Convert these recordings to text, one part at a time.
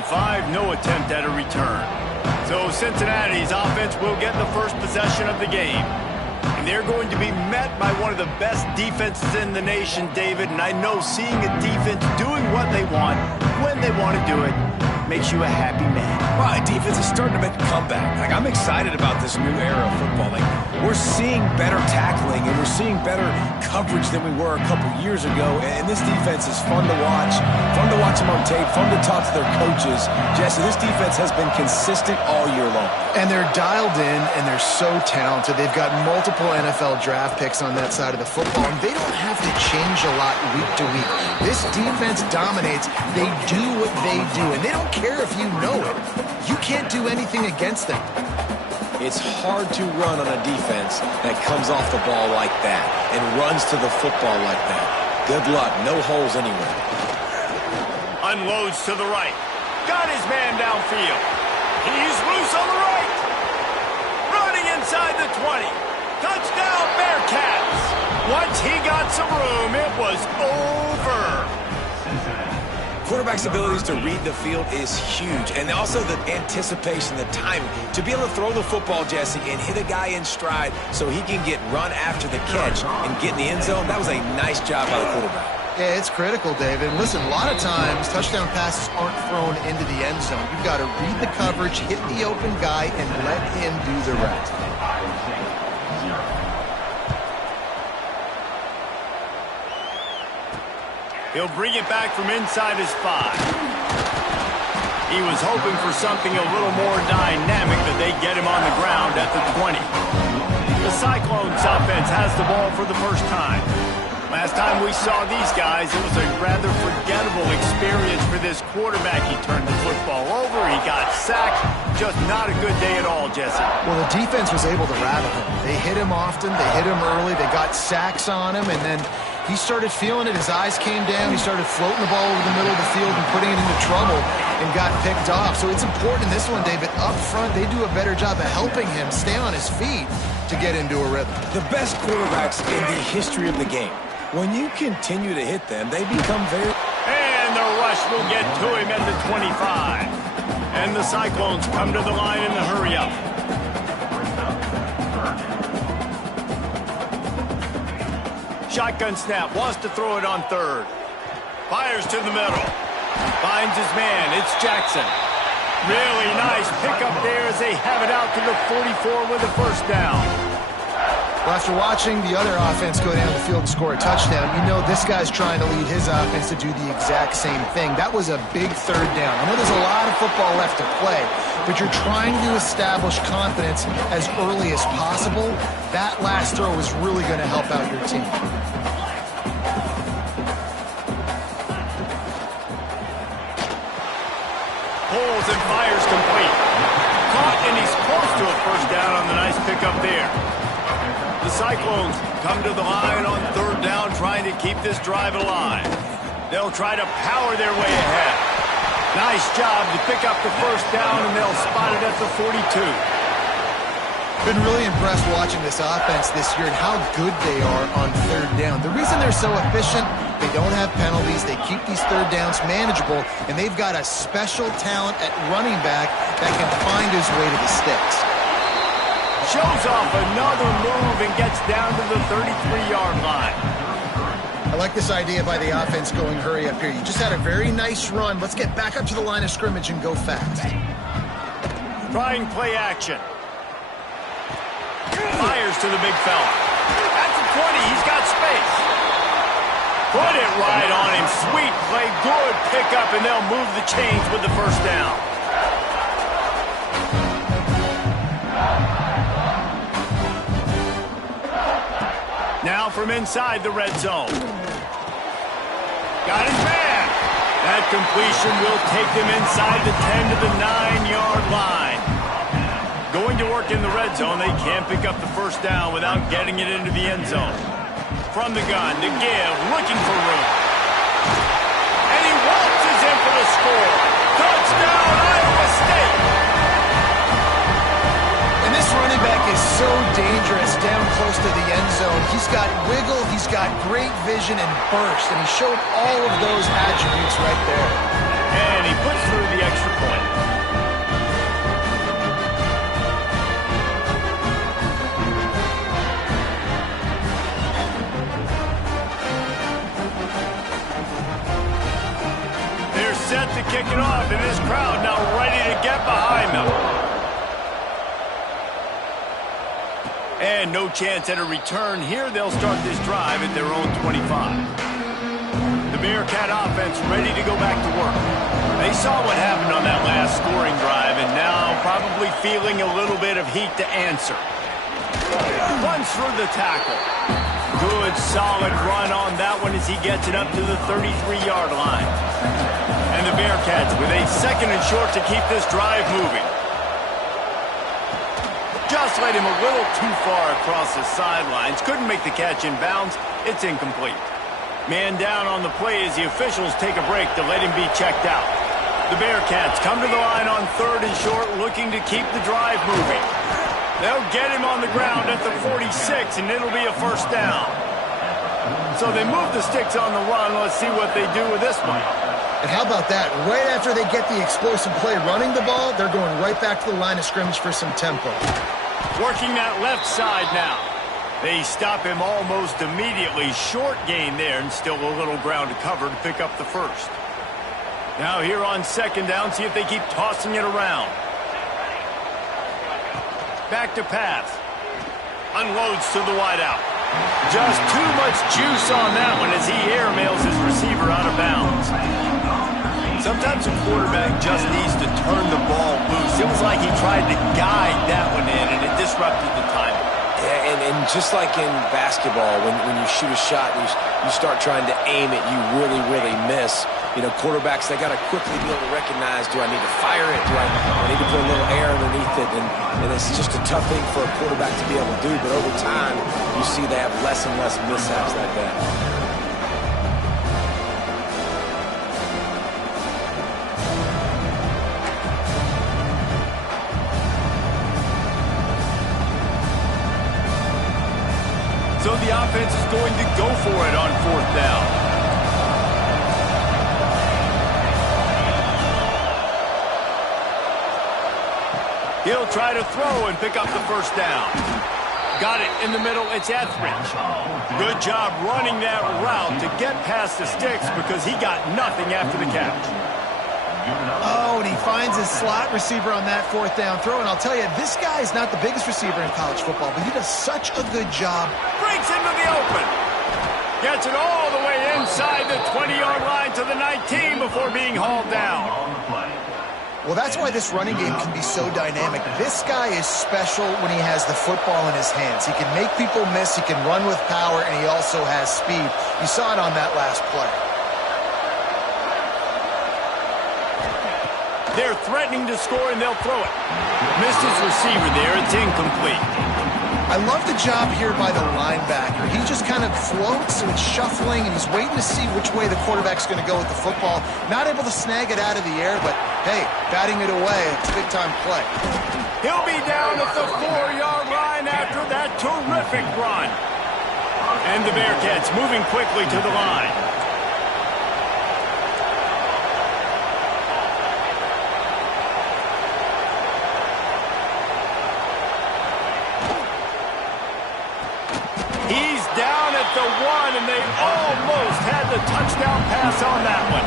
25, no attempt at a return. So Cincinnati's offense will get the first possession of the game. And they're going to be met by one of the best defenses in the nation, David. And I know seeing a defense doing what they want, when they want to do it, makes you a happy man. Well, defense is starting to make a comeback. Like, I'm excited about this new era of football. Like, we're seeing better tackling and we're seeing better coverage than we were a couple years ago. And this defense is fun to watch them on tape, fun to talk to their coaches. Jesse, this defense has been consistent all year long. And they're dialed in, and they're so talented. They've got multiple NFL draft picks on that side of the football, and they don't have to change a lot week to week. This defense dominates. They do what they do, and they don't care if you know it. You can't do anything against them. It's hard to run on a defense that comes off the ball like that and runs to the football like that. Good luck. No holes anywhere. Unloads to the right. Got his man downfield. He's loose on the right. Running inside the 20. Touchdown, Bearcats. Once he got some room, it was over. Quarterback's abilities to read the field is huge, and also the anticipation, the timing. To be able to throw the football, Jesse, and hit a guy in stride so he can get run after the catch and get in the end zone, that was a nice job by the quarterback. Yeah, it's critical, David. And listen, a lot of times touchdown passes aren't thrown into the end zone. You've got to read the coverage, hit the open guy, and let him do the rest. He'll bring it back from inside his 5. He was hoping for something a little more dynamic, but they get him on the ground at the 20. The Cyclones offense has the ball for the first time. Last time we saw these guys, it was a rather forgettable experience for this quarterback. He turned the football over, he got sacked. Just not a good day at all, Jesse. Well, the defense was able to rattle him. They hit him often, they hit him early, they got sacks on him, and then he started feeling it. His eyes came down. He started floating the ball over the middle of the field and putting it into trouble and got picked off. So it's important in this one, David. Up front, they do a better job of helping him stay on his feet to get into a rhythm. The best quarterbacks in the history of the game, when you continue to hit them, they become very... And the rush will get to him at the 25. And the Cyclones come to the line in the hurry-up. Shotgun snap, wants to throw it on third. Fires to the middle. Finds his man, it's Jackson. Really nice pickup there as they have it out to the 44 with a first down. Well, after watching the other offense go down the field and score a touchdown, you know this guy's trying to lead his offense to do the exact same thing. That was a big third down. I know there's a lot of football left to play, but you're trying to establish confidence as early as possible. That last throw is really going to help out your team. Pulls and fires complete. Caught, and he's close to a first down on the nice pickup there. The Cyclones come to the line on third down, trying to keep this drive alive. They'll try to power their way ahead. Nice job to pick up the first down, and they'll spot it at the 42. Been really impressed watching this offense this year and how good they are on third down. The reason they're so efficient, they don't have penalties, they keep these third downs manageable, and they've got a special talent at running back that can find his way to the sticks. Shows off another move and gets down to the 33-yard line. I like this idea by the offense going hurry up here. You just had a very nice run. Let's get back up to the line of scrimmage and go fast. Trying play action. Fires to the big fella. At the 20, he's got space. Put it right on him. Sweet play, good pickup, and they'll move the chains with the first down. Now from inside the red zone. Got his man. That completion will take them inside the 10 to the 9-yard line. Going to work in the red zone, they can't pick up the first down without getting it into the end zone. From the gun, to give, looking for room. And he waltzes in for the score. Touchdown, Iowa State! And this running back is so dangerous down close to the end zone. He's got wiggle, he's got great vision and burst, and he showed all of those attributes right there. And he puts through the extra off, and this crowd now ready to get behind them. And no chance at a return here. They'll start this drive at their own 25. The Bearcat offense ready to go back to work. They saw what happened on that last scoring drive, and now probably feeling a little bit of heat to answer. Runs through the tackle. Good, solid run on that one as he gets it up to the 33-yard line. And the Bearcats with a second and short to keep this drive moving. Just led him a little too far across the sidelines. Couldn't make the catch in bounds. It's incomplete. Man down on the play as the officials take a break to let him be checked out. The Bearcats come to the line on third and short, looking to keep the drive moving. They'll get him on the ground at the 46, and it'll be a first down. So they move the sticks on the run. Let's see what they do with this one. And how about that? Right after they get the explosive play running the ball, they're going right back to the line of scrimmage for some tempo. Working that left side now. They stop him almost immediately. Short gain there, and still a little ground to cover to pick up the first. Now here on second down, see if they keep tossing it around. Back to pass. Unloads to the wideout. Just too much juice on that one as he airmails his receiver out of bounds. Sometimes a quarterback just needs to turn the ball loose. It was like he tried to guide that one in, and it disrupted the timing. Yeah, and just like in basketball, when you shoot a shot and you start trying to aim it, you really, really miss. You know, quarterbacks, they got to quickly be able to recognize, do I need to fire it? Do I need to put a little air underneath it? And it's just a tough thing for a quarterback to be able to do. But over time, you see they have less and less mishaps like that. So the offense is going to go for it on fourth down. He'll try to throw and pick up the first down. Got it in the middle. It's Etheridge. Good job running that route to get past the sticks because he got nothing after the catch. Oh, and he finds his slot receiver on that fourth down throw. And I'll tell you, this guy is not the biggest receiver in college football, but he does such a good job. Breaks into the open. Gets it all the way inside the 20-yard line to the 19 before being hauled down. Well, that's why this running game can be so dynamic. This guy is special when he has the football in his hands. He can make people miss, he can run with power, and he also has speed. You saw it on that last play. They're threatening to score, and they'll throw it. Missed his receiver there. It's incomplete. I love the job here by the linebacker. He just kind of floats and it's shuffling, and he's waiting to see which way the quarterback's going to go with the football. Not able to snag it out of the air, but, hey, batting it away, it's a big-time play. He'll be down at the 4-yard line after that terrific run. And the Bearcats moving quickly to the line. He's down at the 1, and they almost had the touchdown pass on that one.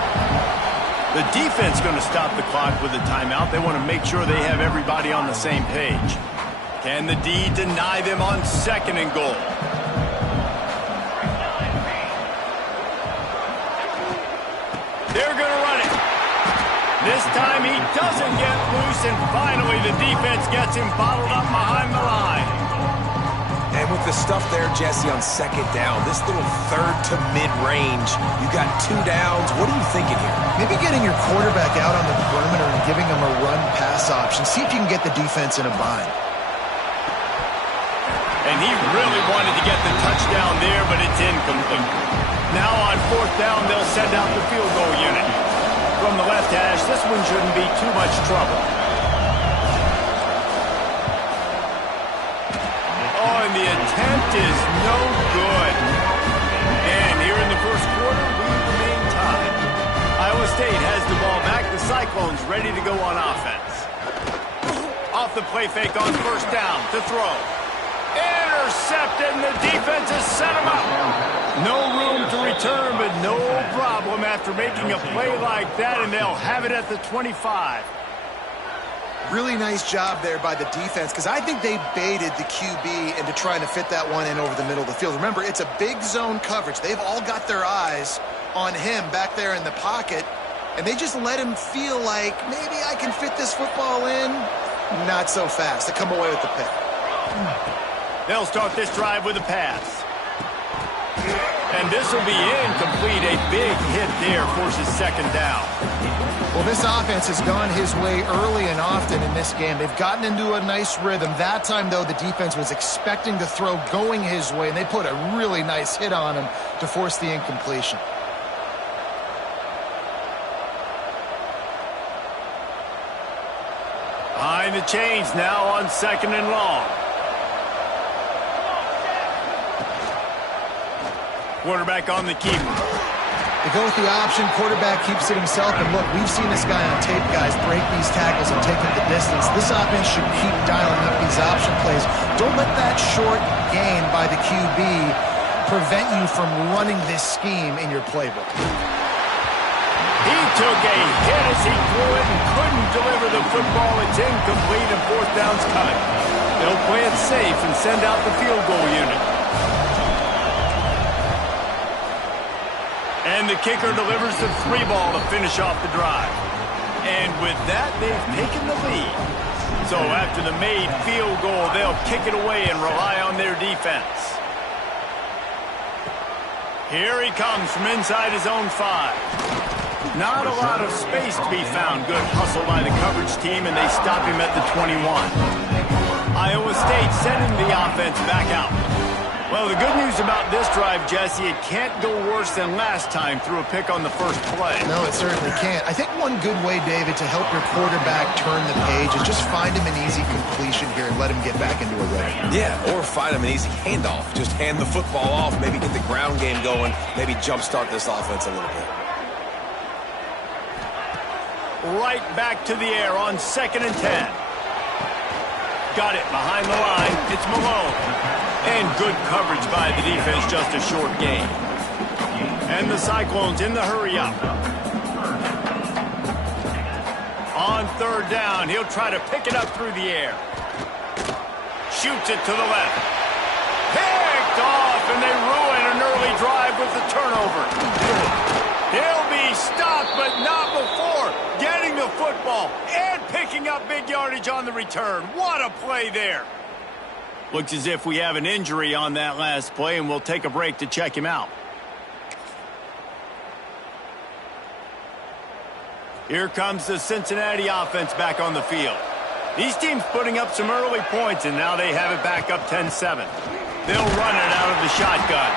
The defense going to stop the clock with a timeout. They want to make sure they have everybody on the same page. Can the D deny them on second and goal? They're going to run it. This time he doesn't get loose, and finally the defense gets him bottled up behind the line. And with the stuff there, Jesse, on second down, this little third to mid-range, you got 2 downs. What are you thinking here? Maybe getting your quarterback out on the perimeter and giving him a run-pass option. See if you can get the defense in a bind. And he really wanted to get the touchdown there, but it's incomplete. Now on fourth down, they'll send out the field goal unit. From the left hash, this one shouldn't be too much trouble. Oh, and the attempt is no good. And here in the first quarter, we remain tied. Iowa State has the ball back. The Cyclones ready to go on offense. Off the play fake on first down to throw. intercepted, and the defense has set him up. No room to return, but no problem after making a play like that, and they'll have it at the 25. Really nice job there by the defense, because I think they baited the QB into trying to fit that one in over the middle of the field. Remember, it's a big zone coverage. They've all got their eyes on him back there in the pocket, and they just let him feel like, maybe I can fit this football in. Not so fast. They come away with the pick. They'll start this drive with a pass. And this will be incomplete. A big hit there forces second down. Well, this offense has gone his way early and often in this game. They've gotten into a nice rhythm. That time, though, the defense was expecting the throw going his way, and they put a really nice hit on him to force the incompletion. Behind the chains now on second and long. Quarterback on the keeper. They go with the option. Quarterback keeps it himself. And look, we've seen this guy on tape, guys, break these tackles and take it the distance. This offense should keep dialing up these option plays. Don't let that short gain by the QB prevent you from running this scheme in your playbook. He took a hit as he threw it and couldn't deliver the football. It's incomplete and fourth down's coming. They'll play it safe and send out the field goal unit. And the kicker delivers the 3 ball to finish off the drive. And with that, they've taken the lead. So after the made field goal, they'll kick it away and rely on their defense. Here he comes from inside his own 5. Not a lot of space to be found. Good hustle by the coverage team, and they stop him at the 21. Iowa State sending the offense back out. Well, the good news about this drive, Jesse, it can't go worse than last time through a pick on the first play. No, it certainly can't. I think one good way, David, to help your quarterback turn the page is just find him an easy completion here and let him get back into a rhythm. Yeah, or find him an easy handoff. Just hand the football off, maybe get the ground game going, maybe jumpstart this offense a little bit. Right back to the air on 2nd and 10. Got it behind the line. It's Malone. And good coverage by the defense, just a short gain. And the Cyclones in the hurry-up. On 3rd down, he'll try to pick it up through the air. Shoots it to the left. Picked off, and they ruin an early drive with the turnover. He'll be stopped, but not before getting the football and picking up big yardage on the return. What a play there. Looks as if we have an injury on that last play, and we'll take a break to check him out. Here comes the Cincinnati offense back on the field. These teams putting up some early points, and now they have it back up 10-7. They'll run it out of the shotgun.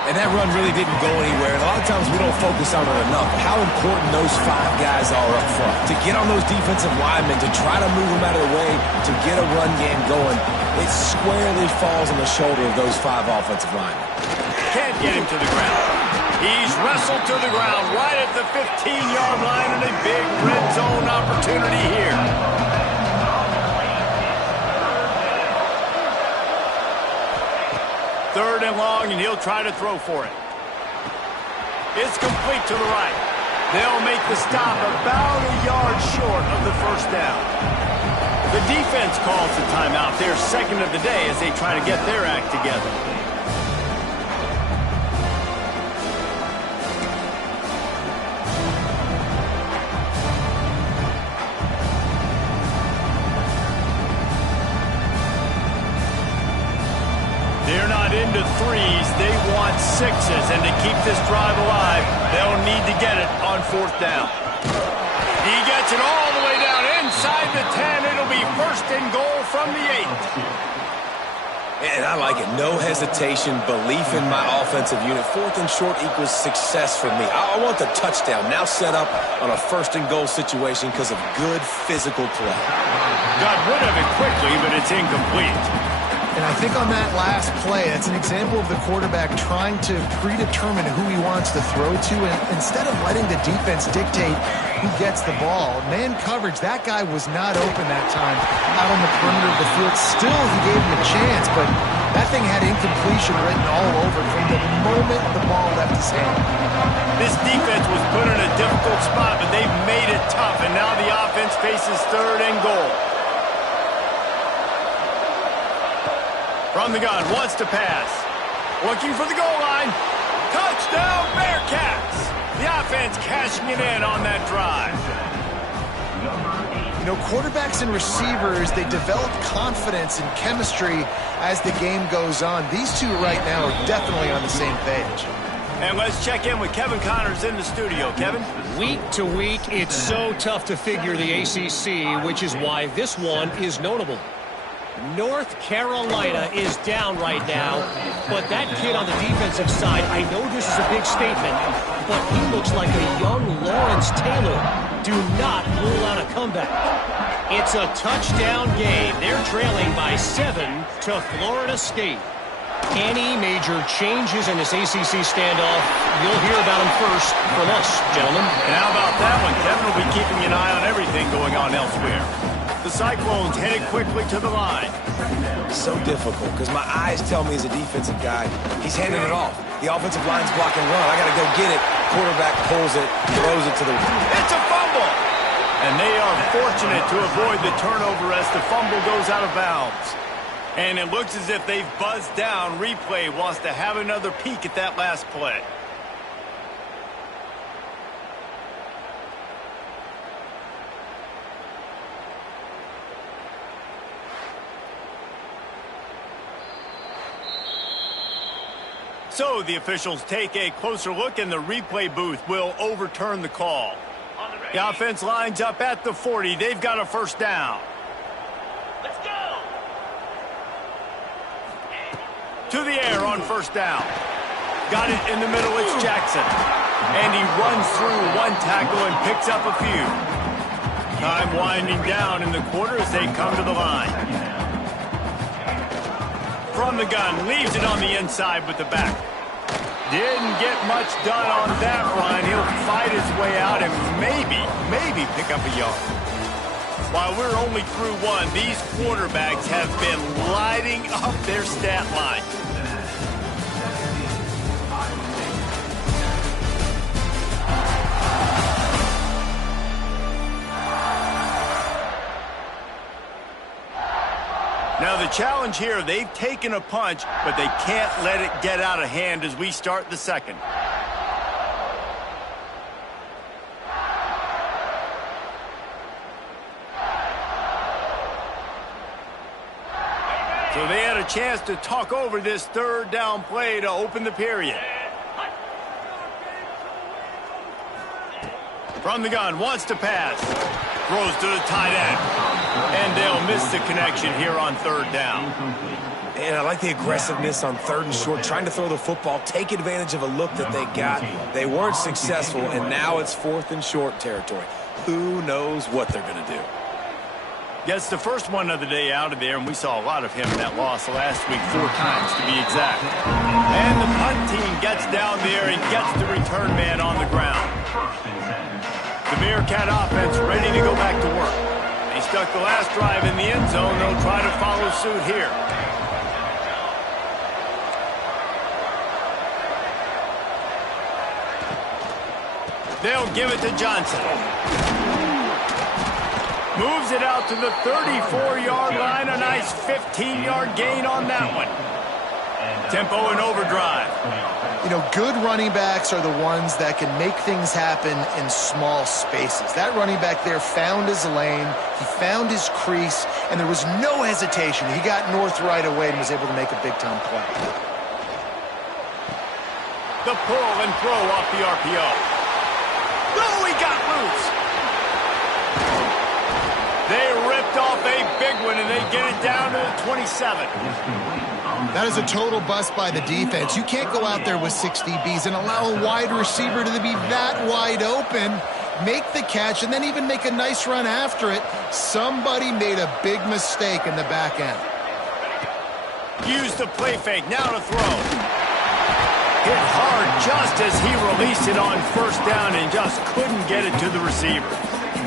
And that run really didn't go anywhere. And a lot of times we don't focus on it enough. How important those 5 guys are up front. To get on those defensive linemen, to try to move them out of the way, to get a run game going, it squarely falls on the shoulder of those 5 offensive linemen. Can't get him to the ground. He's wrestled to the ground right at the 15-yard line, and a big red zone opportunity here. 3rd and long, and he'll try to throw for it. It's complete to the right. They'll make the stop about a yard short of the first down. The defense calls the timeout, their second of the day, as they try to get their act together. They're not into 3s, they want 6s, and to keep this drive alive, they'll need to get it on 4th down. He gets it all the way down inside the 10. It'll be 1st and goal from the 8. And I like it. No hesitation, belief in my offensive unit. 4th and short equals success for me. I want the touchdown now set up on a 1st and goal situation because of good physical play. Got rid of it quickly, but it's incomplete. And I think on that last play, it's an example of the quarterback trying to predetermine who he wants to throw to, and instead of letting the defense dictate who gets the ball. Man coverage, that guy was not open that time out on the perimeter of the field. Still, he gave him a chance, but that thing had incompletion written all over from the moment the ball left his hand. This defense was put in a difficult spot, but they've made it tough, and now the offense faces 3rd and goal. From the gun, wants to pass. Looking for the goal line. Touchdown, Bearcats! The offense cashing it in on that drive. You know, quarterbacks and receivers, they develop confidence and chemistry as the game goes on. These two right now are definitely on the same page. And let's check in with Kevin Connors in the studio. Kevin? Week to week, it's so tough to figure the ACC, which is why this one is notable. North Carolina is down right now, but that kid on the defensive side, I know this is a big statement, but he looks like a young Lawrence Taylor. Do not rule out a comeback. It's a touchdown game. They're trailing by 7 to Florida State. Any major changes in this ACC standoff, you'll hear about them first from us, gentlemen. And how about that one? Kevin will be keeping an eye on everything going on elsewhere. The Cyclones headed quickly to the line. So difficult because my eyes tell me as a defensive guy, he's handing it off. The offensive line's block and run. I got to go get it. Quarterback pulls it, throws it to the... It's a fumble! And they are fortunate to avoid the turnover as the fumble goes out of bounds. And it looks as if they've buzzed down. Replay wants to have another peek at that last play. So the officials take a closer look, and the replay booth will overturn the call. The offense lines up at the 40. They've got a first down. Let's go! To the air on first down. Got it in the middle. It's Jackson. And he runs through one tackle and picks up a few. Time winding down in the quarter as they come to the line. From the gun, leaves it on the inside with the back. Didn't get much done on that run. He'll fight his way out and maybe pick up a yard. While we're only through one, these quarterbacks have been lighting up their stat line. Now the challenge here, they've taken a punch, but they can't let it get out of hand as we start the second. So they had a chance to talk over this third down play to open the period. From the gun, wants to pass. Throws to the tight end. And they'll miss the connection here on third down. And I like the aggressiveness on 3rd and short, trying to throw the football, take advantage of a look that they got. They weren't successful, and now it's 4th and short territory. Who knows what they're going to do? Gets the first one of the day out of there, and we saw a lot of him in that loss last week, 4 times to be exact. And the punt team gets down there and gets the return man on the ground. The Bearcat offense ready to go back to work. They stuck the last drive in the end zone. They'll try to follow suit here. They'll give it to Johnson. Moves it out to the 34-yard line. A nice 15-yard gain on that one. Tempo and overdrive. You know, good running backs are the ones that can make things happen in small spaces. That running back there found his lane, he found his crease, and there was no hesitation. He got north right away and was able to make a big-time play. The pull and throw off the RPO. No, he got loose. They ripped off a big one, and they get it down to the 27. That is a total bust by the defense. You can't go out there with 6 DBs and allow a wide receiver to be that wide open, make the catch, and then even make a nice run after it. Somebody made a big mistake in the back end. Use the play fake. Now to throw. Hit hard just as he released it on first down and just couldn't get it to the receiver.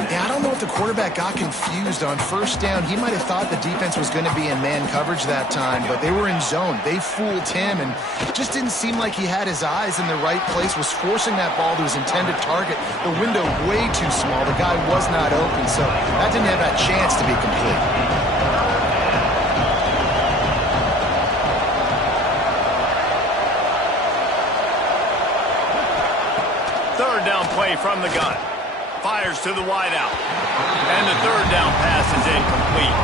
Yeah, I don't know if the quarterback got confused on first down. He might have thought the defense was going to be in man coverage that time, but they were in zone. They fooled him, and it just didn't seem like he had his eyes in the right place, was forcing that ball to his intended target. The window way too small. The guy was not open, so that didn't have that chance to be complete. Third down play from the gun. Fires to the wideout. And the third down pass is incomplete.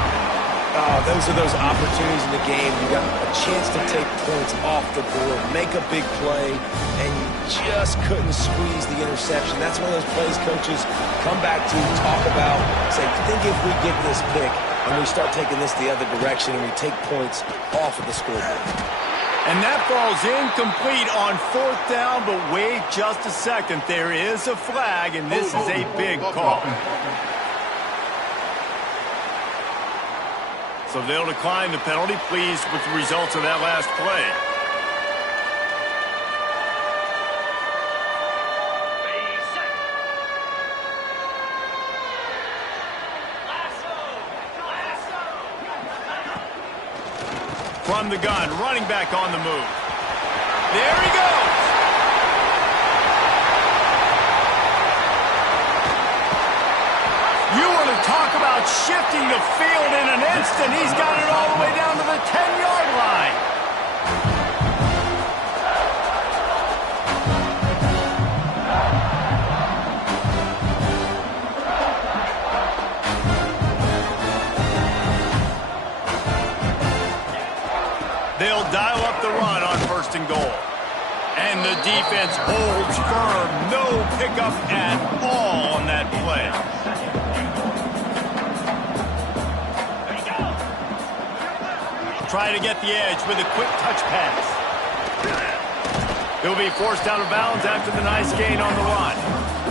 Oh, those are those opportunities in the game. You got a chance to take points off the board, make a big play, and you just couldn't squeeze the interception. That's one of those plays coaches come back to, talk about, say, think if we get this pick and we start taking this the other direction and we take points off of the scoreboard. And that ball's incomplete on fourth down, but wait just a second. There is a flag, and this is a big call. So they'll decline the penalty, pleased with the results of that last play. From the gun, running back on the move. There he goes. You want to talk about shifting the field in an instant. He's got it all the way down to the 10-yard line. They'll dial up the run on first and goal. And the defense holds firm. No pickup at all on that play. Try to get the edge with a quick touch pass. He'll be forced out of bounds after the nice gain on the run.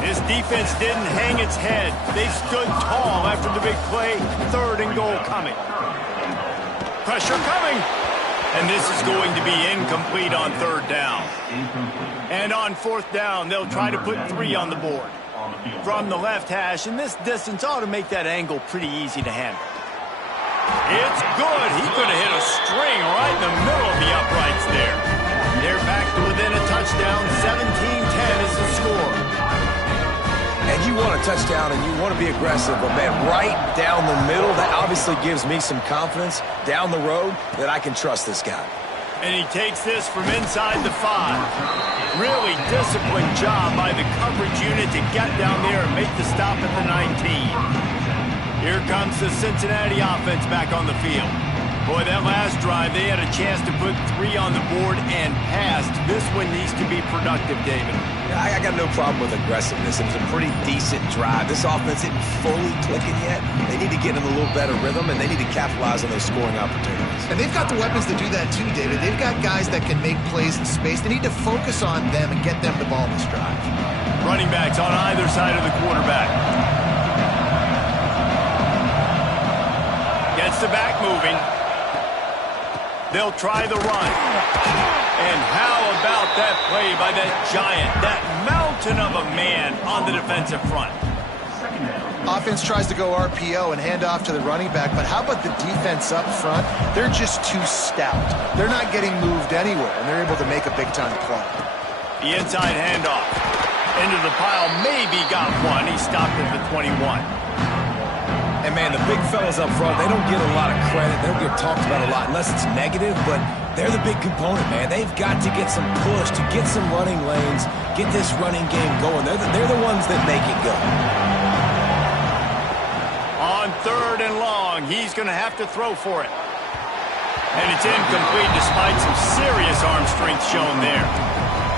His defense didn't hang its head. They stood tall after the big play. Third and goal coming. Pressure coming. And this is going to be incomplete on third down. And on fourth down, they'll try to put 3 on the board. From the left hash, and this distance ought to make that angle pretty easy to handle. It's good. He could have hit a string right in the middle of the uprights there. They're back to within a touchdown. 17-10 is the score. And you want a touchdown and you want to be aggressive, but man, right down the middle, that obviously gives me some confidence down the road that I can trust this guy. And he takes this from inside the 5. Really disciplined job by the coverage unit to get down there and make the stop at the 19. Here comes the Cincinnati offense back on the field. Boy, that last drive, they had a chance to put 3 on the board and passed. This one needs to be productive, David. Yeah, I got no problem with aggressiveness. It was a pretty decent drive. This offense isn't fully clicking yet. They need to get in a little better rhythm, and they need to capitalize on those scoring opportunities. And they've got the weapons to do that too, David. They've got guys that can make plays in space. They need to focus on them and get them the ball this drive. Running backs on either side of the quarterback. Gets the back moving. They'll try the run. And how about that play by that giant, that mountain of a man on the defensive front? Offense tries to go RPO and hand off to the running back, but how about the defense up front? They're just too stout. They're not getting moved anywhere, and they're able to make a big-time play. The inside handoff. Into the pile, maybe got one. He stopped at the 21. And, man, the big fellas up front, they don't get a lot of credit. They don't get talked about a lot unless it's negative, but they're the big component, man. They've got to get some push, to get some running lanes, get this running game going. They're the ones that make it go. On third and long, he's going to have to throw for it. And it's incomplete despite some serious arm strength shown there.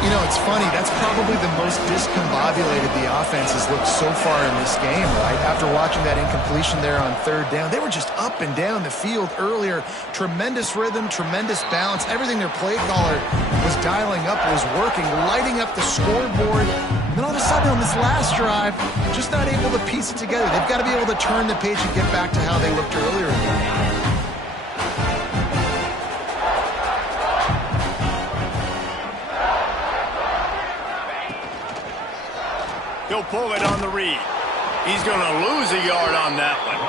You know, it's funny. That's probably the most discombobulated the offense has looked so far in this game, right? After watching that incompletion there on third down, they were just up and down the field earlier. Tremendous rhythm, tremendous balance. Everything their play caller was dialing up was working, lighting up the scoreboard. And then all of a sudden on this last drive, just not able to piece it together. They've got to be able to turn the page and get back to how they looked earlier in the game. He'll pull it on the read. He's going to lose a yard on that one.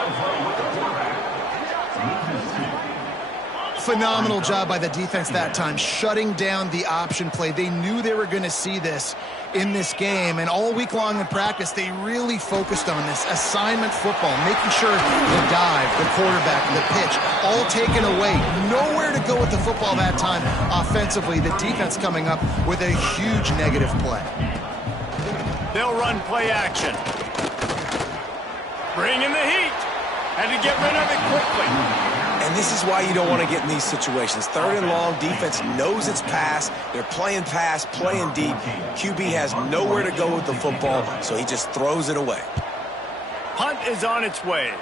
Phenomenal job by the defense that time, shutting down the option play. They knew they were going to see this in this game, and all week long in practice, they really focused on this assignment football, making sure the dive, the quarterback, the pitch, all taken away. Nowhere to go with the football that time offensively. The defense coming up with a huge negative play. They'll run play action. Bring in the heat. Had to get rid of it quickly. And this is why you don't want to get in these situations. 3rd and long, defense knows it's pass. They're playing pass, playing deep. QB has nowhere to go with the football, so he just throws it away. Punt is on its way.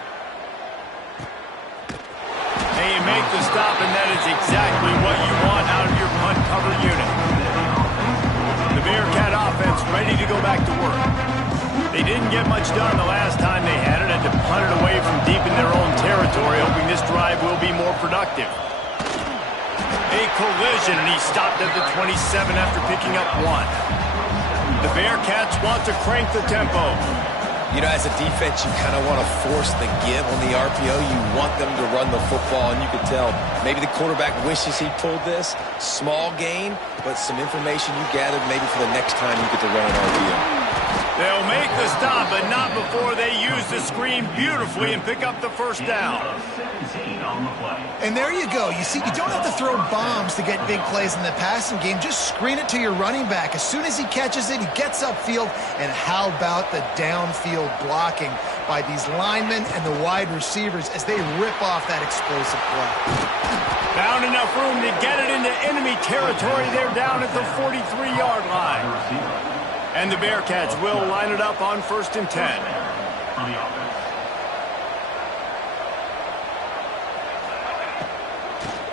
And you make the stop, and that is exactly what you want out of your punt cover unit. The Bearcat offense ready to go back to work. They didn't get much done the last time they had it, had to punt it away from deep in their own territory, hoping this drive will be more productive. A collision, and he stopped at the 27 after picking up 1. The Bearcats want to crank the tempo. You know, as a defense, you kind of want to force the give on the RPO. You want them to run the football, and you can tell maybe the quarterback wishes he pulled this. Small gain, but some information you gathered maybe for the next time you get to run an RPO. They'll make the stop, but not before they use the screen beautifully and pick up the first down. And there you go. You see, you don't have to throw bombs to get big plays in the passing game. Just screen it to your running back. As soon as he catches it, he gets upfield. And how about the downfield blocking by these linemen and the wide receivers as they rip off that explosive play. Found enough room to get it into enemy territory. They're down at the 43-yard line. And the Bearcats will line it up on 1st and 10.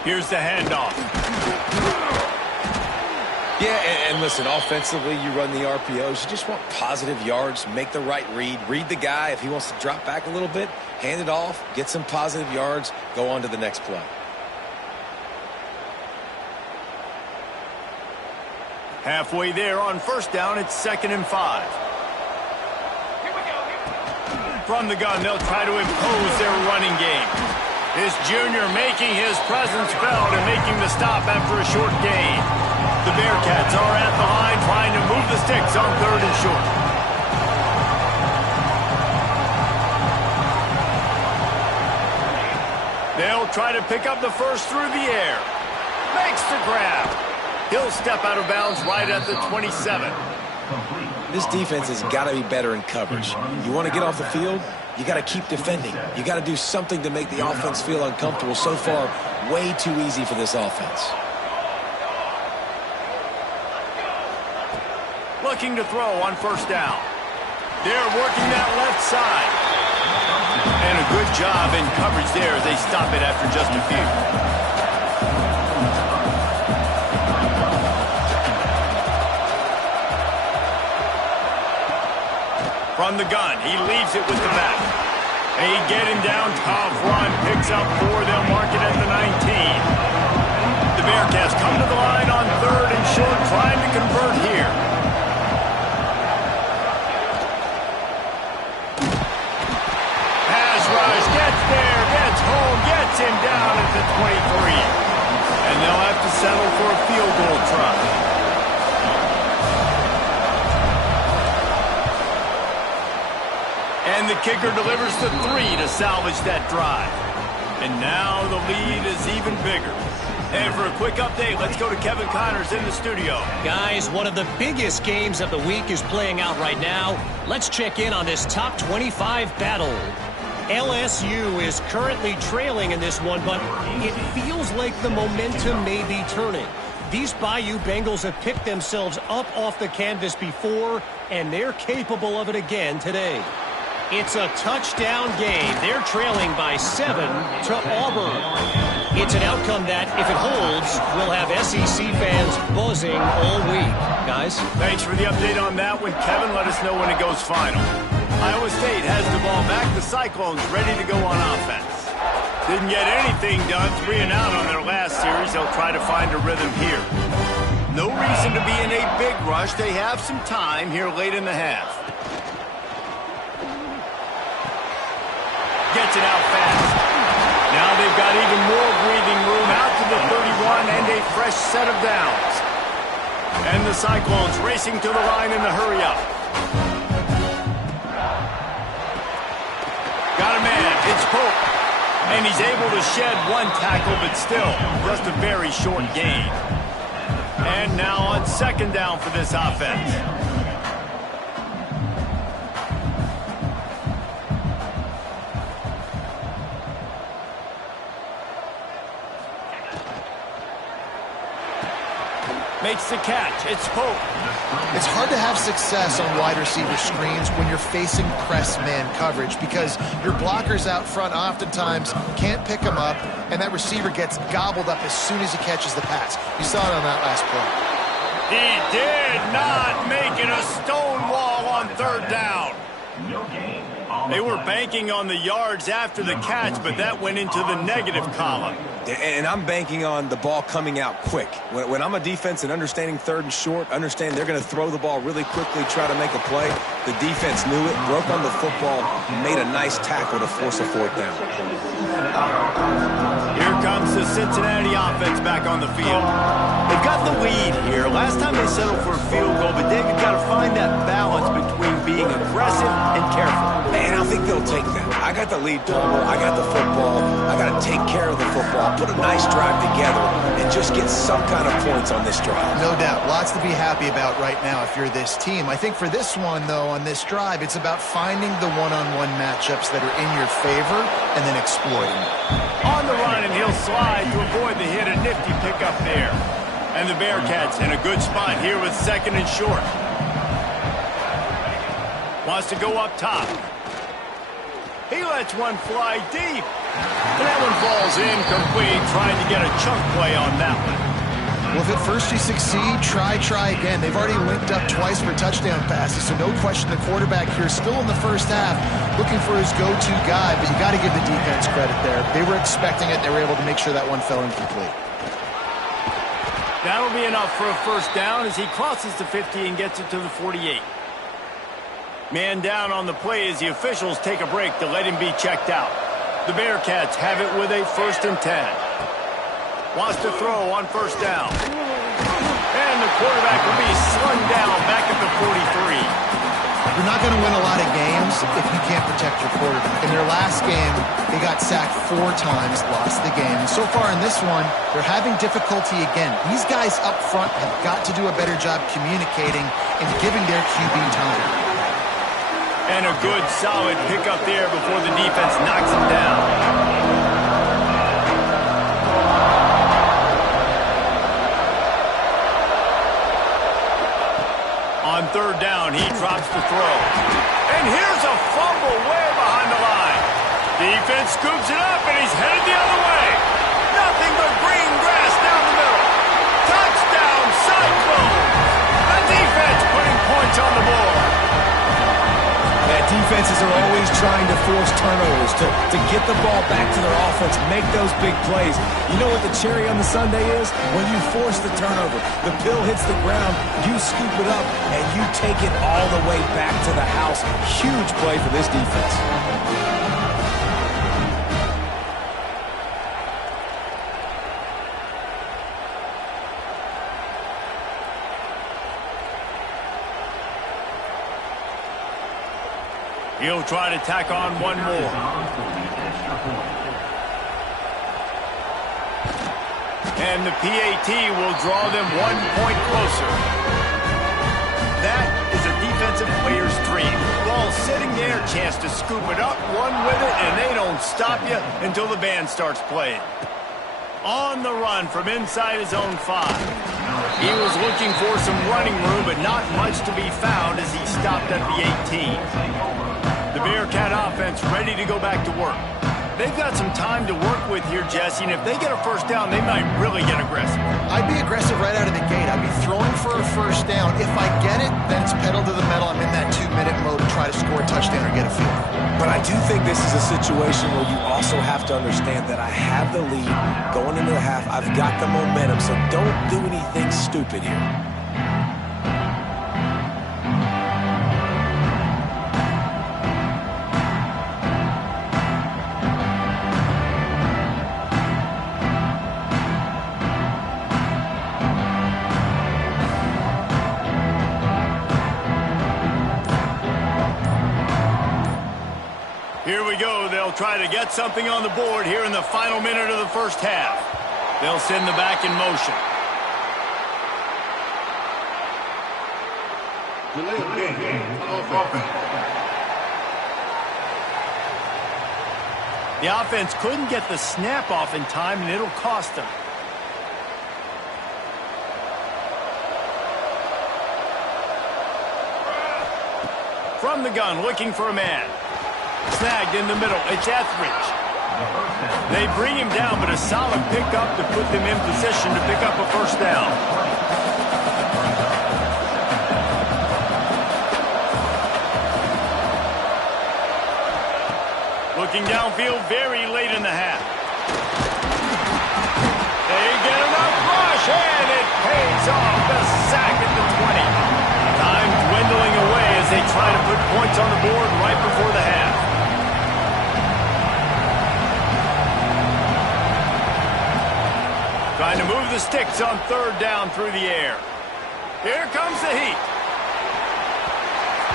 Here's the handoff. Yeah, and listen, offensively, you run the RPOs. You just want positive yards, make the right read the guy. If he wants to drop back a little bit, hand it off, get some positive yards, go on to the next play. Halfway there on 1st down, it's 2nd and 5. From the gun, they'll try to impose their running game. This junior making his presence felt and making the stop after a short gain. The Bearcats are at the line trying to move the sticks on 3rd and short. They'll try to pick up the first through the air. Makes the grab. He'll step out of bounds right at the 27. This defense has got to be better in coverage. You want to get off the field, you got to keep defending. You got to do something to make the offense feel uncomfortable. So far, way too easy for this offense. Looking to throw on 1st down. They're working that left side. And a good job in coverage there as they stop it after just a few. From the gun, he leaves it with the back. They get him down, tough run, picks up 4, they'll mark it at the 19. The Bearcats come to the line on 3rd and short, trying to convert here. Pass rush, gets there, gets home, gets him down at the 23. And they'll have to settle for a field goal try. And the kicker delivers the 3 to salvage that drive. And now the lead is even bigger. And for a quick update, let's go to Kevin Connors in the studio. Guys, one of the biggest games of the week is playing out right now. Let's check in on this top 25 battle. LSU is currently trailing in this one, but it feels like the momentum may be turning. These Bayou Bengals have picked themselves up off the canvas before, and they're capable of it again today. It's a touchdown game. They're trailing by 7 to Auburn. It's an outcome that, if it holds, will have SEC fans buzzing all week. Guys? Thanks for the update on that one, Kevin. Let us know when it goes final. Iowa State has the ball back. The Cyclones ready to go on offense. Didn't get anything done, 3 and out on their last series. They'll try to find a rhythm here. No reason to be in a big rush. They have some time here late in the half. gets it out fast. Now they've got even more breathing room out to the 31 and a fresh set of downs. And the Cyclones racing to the line in the hurry-up. Got a man. It's Pope. And he's able to shed one tackle, but still just a very short gain. And now on second down for this offense. Makes the catch. It's Pope. It's hard to have success on wide receiver screens when you're facing press man coverage because your blockers out front oftentimes can't pick them up, and that receiver gets gobbled up as soon as he catches the pass. You saw it on that last play. He did not make it a stone wall on third down. They were banking on the yards after the catch, but that went into the negative column. And I'm banking on the ball coming out quick. When I'm a defense and understanding third and short, understand they're going to throw the ball really quickly, try to make a play. The defense knew it, broke on the football, made a nice tackle to force a fourth down. Here comes the Cincinnati offense back on the field. They've got the lead here. Last time they settled for a field goal, but David got to find that balance between being aggressive and careful. And I think they'll take that. I got the lead total. I got the football. I got to take care of the football, put a nice drive together, and just get some kind of points on this drive. No doubt. Lots to be happy about right now if you're this team. I think for this one, though, on this drive, it's about finding the one-on-one matchups that are in your favor and then exploiting them. On the run, and he'll slide to avoid the hit. A nifty pickup there. And the Bearcats in a good spot here with second and short. Wants to go up top. He lets one fly deep. And that one falls incomplete, trying to get a chunk play on that one. Well, if at first you succeed, try again. They've already linked up twice for touchdown passes, so no question the quarterback here still in the first half looking for his go-to guy, but you got to give the defense credit there. They were expecting it. They were able to make sure that one fell incomplete. That'll be enough for a first down as he crosses the 50 and gets it to the 48. Man down on the play as the officials take a break to let him be checked out. The Bearcats have it with a 1st and 10. Wants to throw on first down. And the quarterback will be slung down back at the 43. You're not going to win a lot of games if you can't protect your quarterback. In their last game, they got sacked 4 times, lost the game. And so far in this one, they're having difficulty again. These guys up front have got to do a better job communicating and giving their QB time. And a good, solid pickup there before the defense knocks him down. On third down, he drops the throw. And here's a fumble way behind the line. Defense scoops it up, and he's headed the other way. Nothing but green grass down the middle. Touchdown, Cyclones. The defense putting points on the board. Yeah, defenses are always trying to force turnovers to get the ball back to their offense, make those big plays. You know what the cherry on the sundae is? When you force the turnover, the pill hits the ground, you scoop it up, and you take it all the way back to the house. Huge play for this defense. He'll try to tack on one more. And the PAT will draw them 1 point closer. That is a defensive player's dream. Ball sitting there, chance to scoop it up, run with it, and they don't stop you until the band starts playing. On the run from inside his own 5. He was looking for some running room, but not much to be found as he stopped at the 18. The Bearcat offense ready to go back to work. They've got some time to work with here, Jesse, and if they get a first down, they might really get aggressive. I'd be aggressive right out of the gate. I'd be throwing for a first down. If I get it, then it's pedal to the metal. I'm in that 2-minute mode to try to score a touchdown or get a field goal. But I do think this is a situation where you also have to understand that I have the lead going into the half. I've got the momentum, so don't do anything stupid here. Here we go. They'll try to get something on the board here in the final minute of the first half. They'll send the back in motion. The offense couldn't get the snap off in time, and it'll cost them. From the gun, looking for a man. Snagged in the middle. It's Etheridge. They bring him down, but a solid pickup to put them in position to pick up a first down. Looking downfield very late in the half. They get enough rush, and it pays off. The sack at the 20. Time dwindling away as they try to put points on the board right before the half. Trying to move the sticks on third down through the air. Here comes the heat.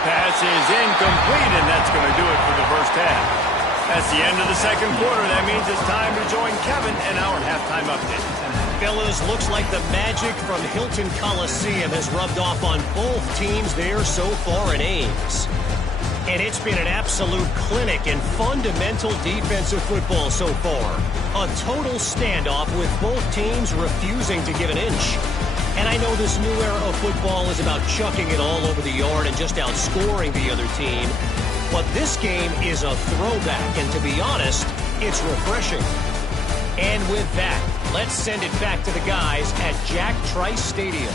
Pass is incomplete, and that's going to do it for the first half. That's the end of the second quarter. That means it's time to join Kevin and our halftime update. Fellas, looks like the magic from Hilton Coliseum has rubbed off on both teams there so far in Ames. And it's been an absolute clinic in fundamental defensive football so far. A total standoff with both teams refusing to give an inch. And I know this new era of football is about chucking it all over the yard and just outscoring the other team. But this game is a throwback, and to be honest, it's refreshing. And with that, let's send it back to the guys at Jack Trice Stadium.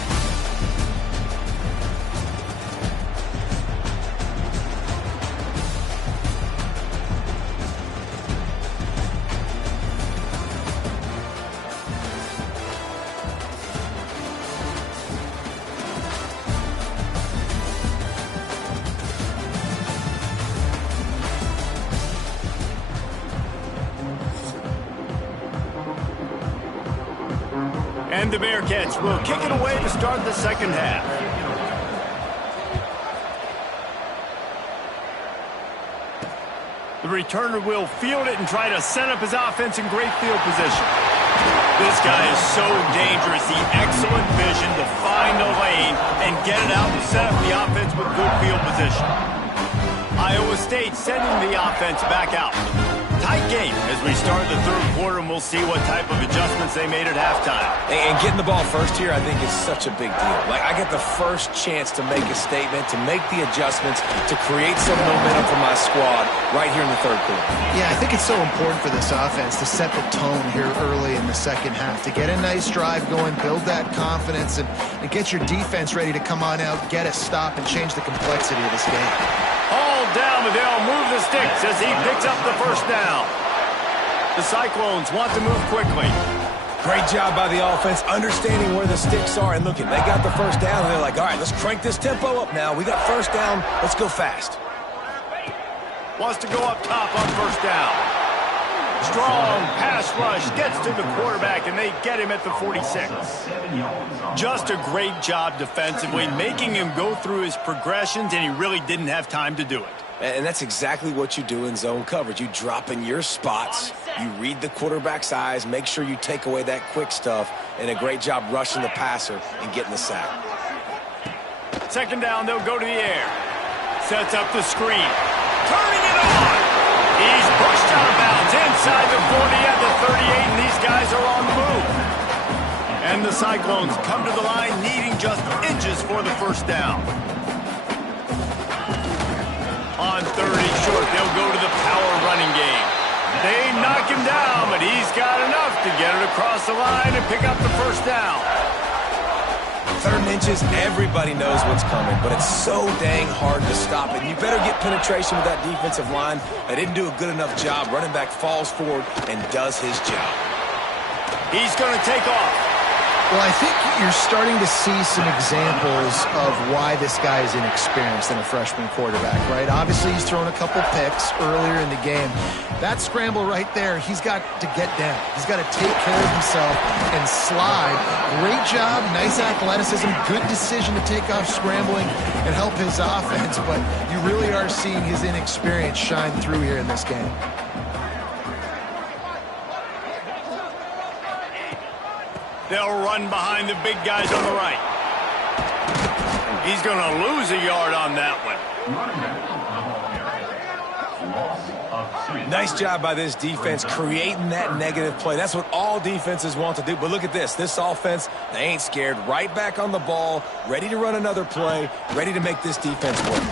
And the Bearcats will kick it away to start the second half. The returner will field it and try to set up his offense in great field position. This guy is so dangerous. The excellent vision to find a lane and get it out and set up the offense with good field position. Iowa State sending the offense back out. Tight game as we start the third quarter, and we'll see what type of adjustments they made at halftime. And getting the ball first here, I think, is such a big deal. Like, I get the first chance to make a statement, to make the adjustments, to create some momentum for my squad right here in the third quarter. Yeah, I think it's so important for this offense to set the tone here early in the second half, to get a nice drive going, build that confidence, and get your defense ready to come on out, get a stop, and change the complexity of this game. All down, but they'll move the sticks as he picks up the first down. The Cyclones want to move quickly. Great job by the offense, understanding where the sticks are. And look, they got the first down, and they're like, all right, let's crank this tempo up now. We got first down. Let's go fast. Wants to go up top on first down. Strong pass rush gets to the quarterback, and they get him at the 46. Just a great job defensively, making him go through his progressions, and he really didn't have time to do it. And that's exactly what you do in zone coverage. You drop in your spots, you read the quarterback's eyes, make sure you take away that quick stuff, and a great job rushing the passer and getting the sack. Second down, they'll go to the air. Sets up the screen. Turning it on. He's pushed out of bounds inside the 40 at the 38, and these guys are on the move. And the Cyclones come to the line needing just inches for the first down. On third and short, they'll go to the power running game. They knock him down, but he's got enough to get it across the line and pick up the first down. Third and inches, everybody knows what's coming, but it's so dang hard to stop it. You better get penetration with that defensive line. They didn't do a good enough job. Running back falls forward and does his job. He's going to take off. Well, I think you're starting to see some examples of why this guy is inexperienced in a freshman quarterback, right? Obviously, he's thrown a couple picks earlier in the game. That scramble right there, he's got to get down. He's got to take care of himself and slide. Great job, nice athleticism, good decision to take off scrambling and help his offense, but you really are seeing his inexperience shine through here in this game. They'll run behind the big guys on the right. He's going to lose a yard on that one. Nice job by this defense creating that negative play. That's what all defenses want to do. But look at this. This offense, they ain't scared. Right back on the ball, ready to run another play, ready to make this defense work.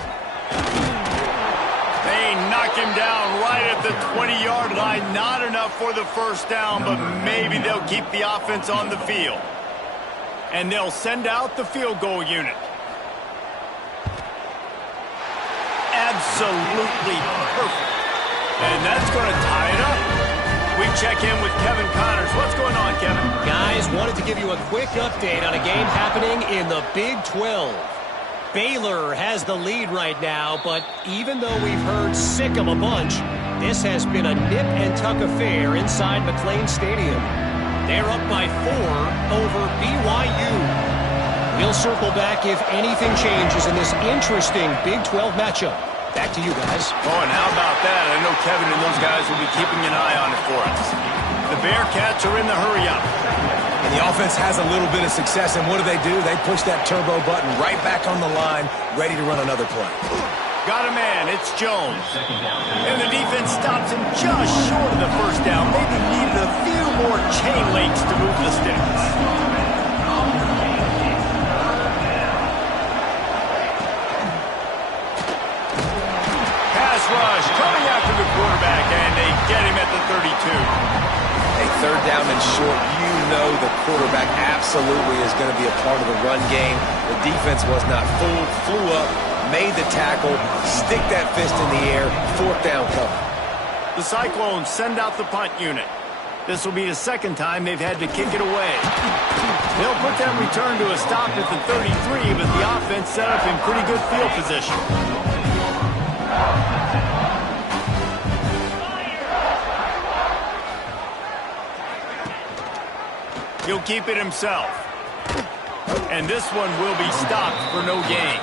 They knock him down right at the 20-yard line. Not enough for the first down, but maybe they'll keep the offense on the field. And they'll send out the field goal unit. Absolutely perfect. And that's going to tie it up. We check in with Kevin Connors. What's going on, Kevin? Guys, wanted to give you a quick update on a game happening in the Big 12. Baylor has the lead right now, but even though we've heard sick of a bunch, this has been a nip-and-tuck affair inside McLean Stadium. They're up by 4 over BYU. We'll circle back if anything changes in this interesting Big 12 matchup. Back to you guys. Oh, and how about that? I know Kevin and those guys will be keeping an eye on it for us. The Bearcats are in the hurry-up. And the offense has a little bit of success, and what do? They push that turbo button right back on the line, ready to run another play. Got a man, it's Jones. And the defense stops him just short of the first down. Maybe needed a few more chain links to move the sticks. Pass rush coming after the quarterback, and they get him at the 32. A third down and short, you know the quarterback absolutely is going to be a part of the run game. The defense was not fooled, flew up, made the tackle, stick that fist in the air, fourth down cover. The Cyclones send out the punt unit. This will be the second time they've had to kick it away. They'll put that return to a stop at the 33, but the offense set up in pretty good field position. He'll keep it himself. And this one will be stopped for no gain.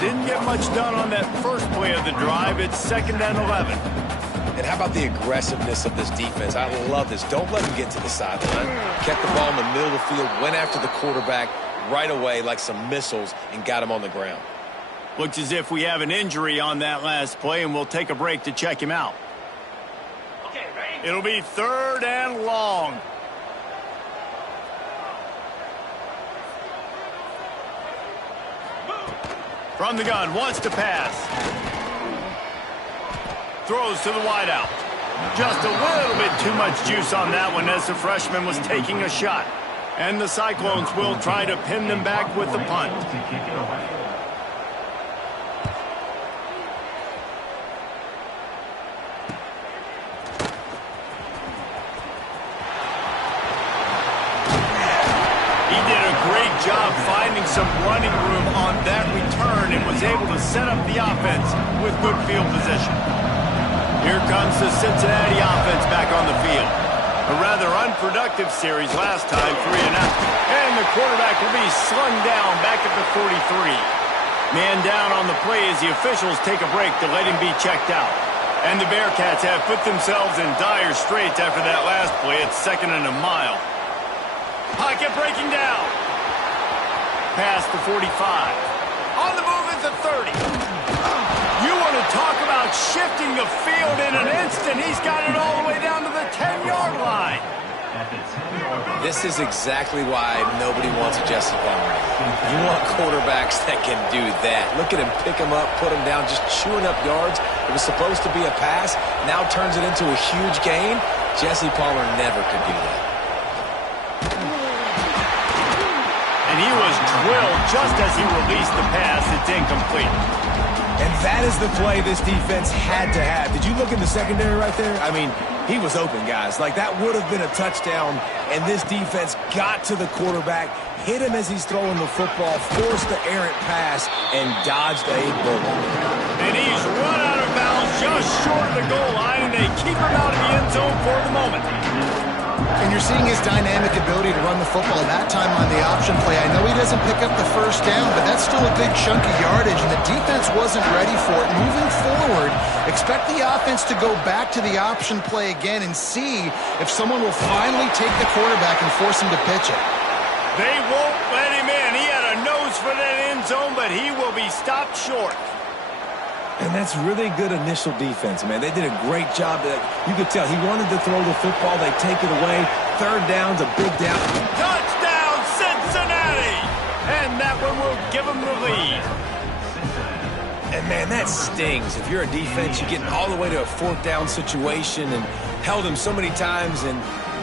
Didn't get much done on that first play of the drive. It's 2nd and 11. And how about the aggressiveness of this defense? I love this. Don't let them get to the sideline. Kept the ball in the middle of the field, went after the quarterback right away like some missiles and got him on the ground. Looks as if we have an injury on that last play, and we'll take a break to check him out. Okay, ready? It'll be 3rd and long. From the gun, wants to pass. Throws to the wideout. Just a little bit too much juice on that one as the freshman was taking a shot. And the Cyclones will try to pin them back with the punt. Job finding some running room on that return and was able to set up the offense with good field position. Here comes the Cincinnati offense back on the field. A rather unproductive series last time, 3-0. And the quarterback will be slung down back at the 43. Man down on the play as the officials take a break to let him be checked out. And the Bearcats have put themselves in dire straits after that last play. It's 2nd and a mile. Pocket breaking down. Past the 45. On the move at the 30. You want to talk about shifting the field in an instant. He's got it all the way down to the 10-yard line. This is exactly why nobody wants a Jesse Palmer. You want quarterbacks that can do that. Look at him pick him up, put him down, just chewing up yards. It was supposed to be a pass, now turns it into a huge gain. Jesse Palmer never could do that. And he was drilled just as he released the pass. It's incomplete. And that is the play this defense had to have. Did you look in the secondary right there? I mean, he was open, guys. Like, that would have been a touchdown, and this defense got to the quarterback, hit him as he's throwing the football, forced the errant pass, and dodged a bullet. And he's run out of bounds just short of the goal line, and they keep him out of the end zone for the moment. And you're seeing his dynamic ability to run the football that time on the option play. I know he doesn't pick up the first down, but that's still a good chunk of yardage, and the defense wasn't ready for it. Moving forward, expect the offense to go back to the option play again and see if someone will finally take the quarterback and force him to pitch it. They won't let him in. He had a nose for that end zone, but he will be stopped short. And that's really good initial defense, man. They did a great job. You could tell he wanted to throw the football. They take it away. Third down's a big down. Touchdown, Cincinnati! And that one will give them the lead. And, man, that stings. If you're a defense, you get all the way to a fourth down situation and held him so many times, and,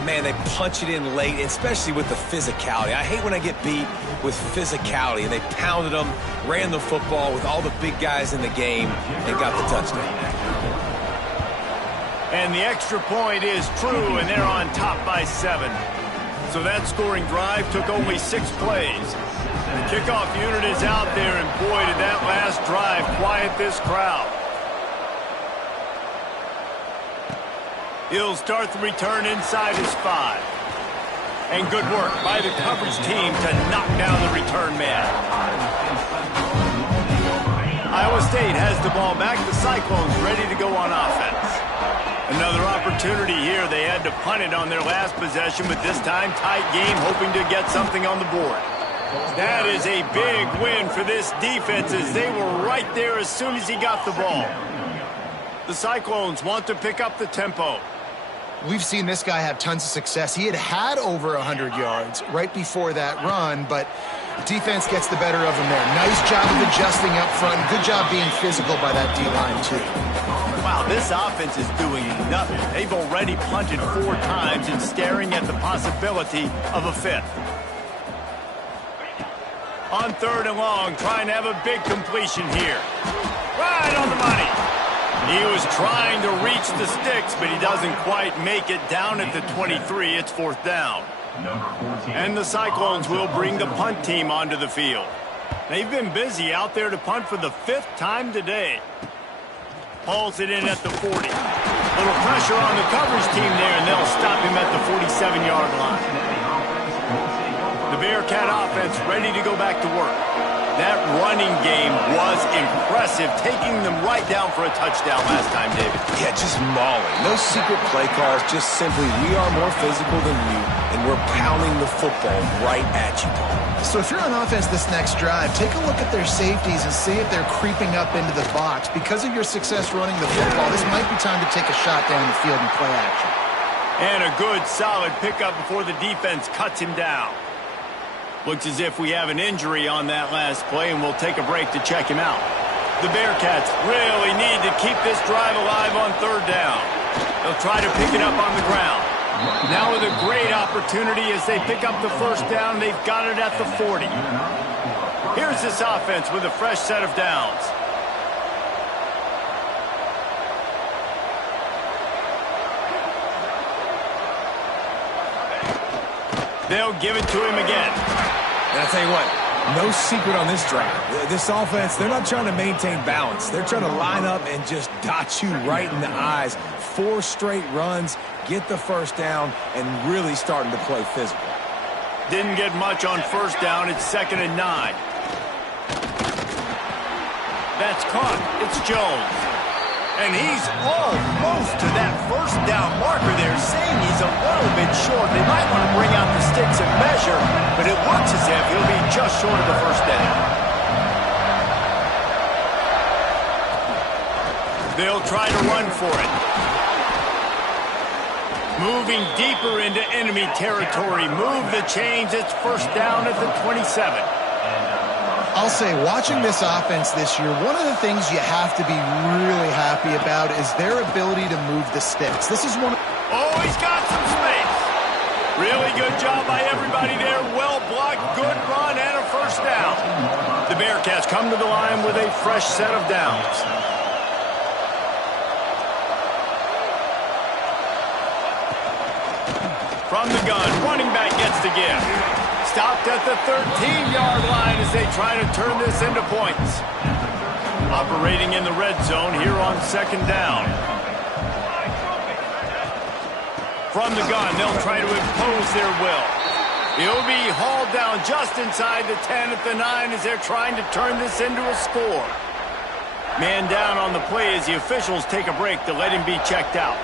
man, they punch it in late, especially with the physicality. I hate when I get beat with physicality, and they pounded them, ran the football with all the big guys in the game, and got the touchdown. And the extra point is true, and they're on top by 7. So that scoring drive took only 6 plays. The kickoff unit is out there, and boy, did that last drive quiet this crowd. He'll start the return inside his 5. And good work by the coverage team to knock down the return man. Iowa State has the ball back. The Cyclones ready to go on offense. Another opportunity here. They had to punt it on their last possession, but this time tight game, hoping to get something on the board. That is a big win for this defense, as they were right there as soon as he got the ball. The Cyclones want to pick up the tempo. We've seen this guy have tons of success. He had over 100 yards right before that run, but defense gets the better of him there. Nice job of adjusting up front. Good job being physical by that D-line, too. Wow, this offense is doing nothing. They've already punted 4 times and staring at the possibility of a 5th. On 3rd and long, trying to have a big completion here. Right on the money. He was trying to reach the sticks, but he doesn't quite make it down at the 23. It's 4th down. And the Cyclones will bring the punt team onto the field. They've been busy out there to punt for the 5th time today. Hauls it in at the 40. Little pressure on the coverage team there, and they'll stop him at the 47-yard line. The Bearcat offense ready to go back to work. That running game was impressive, taking them right down for a touchdown last time, David. Yeah, just mauling. No secret play calls, just simply we are more physical than you, and we're pounding the football right at you, Paul. So if you're on offense this next drive, take a look at their safeties and see if they're creeping up into the box. Because of your success running the football, this might be time to take a shot down the field and play action. And a good, solid pickup before the defense cuts him down. Looks as if we have an injury on that last play, and we'll take a break to check him out. The Bearcats really need to keep this drive alive on 3rd down. They'll try to pick it up on the ground. Now with a great opportunity as they pick up the 1st down, they've got it at the 40. Here's this offense with a fresh set of downs. They'll give it to him again. And I tell you what, no secret on this drive. This offense, they're not trying to maintain balance. They're trying to line up and just dot you right in the eyes. 4 straight runs, get the 1st down, and really starting to play physical. Didn't get much on 1st down. It's 2nd and 9. That's caught. It's Jones. And he's almost to that 1st down marker there, saying he's a little bit short. They might want to bring out the sticks and measure, but it looks as if he'll be just short of the 1st down. They'll try to run for it. Moving deeper into enemy territory. Move the chains. It's 1st down at the 27. I'll say, watching this offense this year, one of the things you have to be really happy about is their ability to move the sticks. This is one of... Oh, he's got some space. Really good job by everybody there. Well blocked, good run, and a 1st down. The The Bearcats come to the line with a fresh set of downs. From the gun, running back gets the give. Stopped at the 13-yard line as they try to turn this into points. Operating in the red zone here on second down. From the gun, they'll try to impose their will. He'll be hauled down just inside the 10 at the 9 as they're trying to turn this into a score. Man down on the play as the officials take a break to let him be checked out.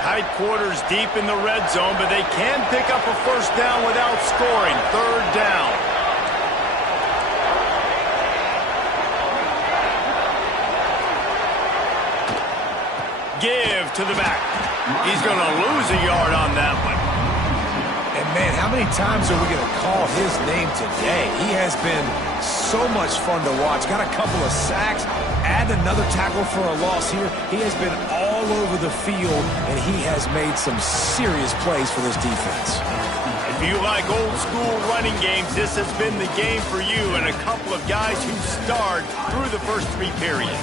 Tight quarters deep in the red zone, but they can pick up a first down without scoring. Third down. Give to the back. He's going to lose a yard on that one. And, man, how many times are we going to call his name today? He has been so much fun to watch. Got a couple of sacks. Add another tackle for a loss here. He has been all over the field, and he has made some serious plays for this defense. If you like old-school running games, this has been the game for you and a couple of guys who starred through the first 3 periods.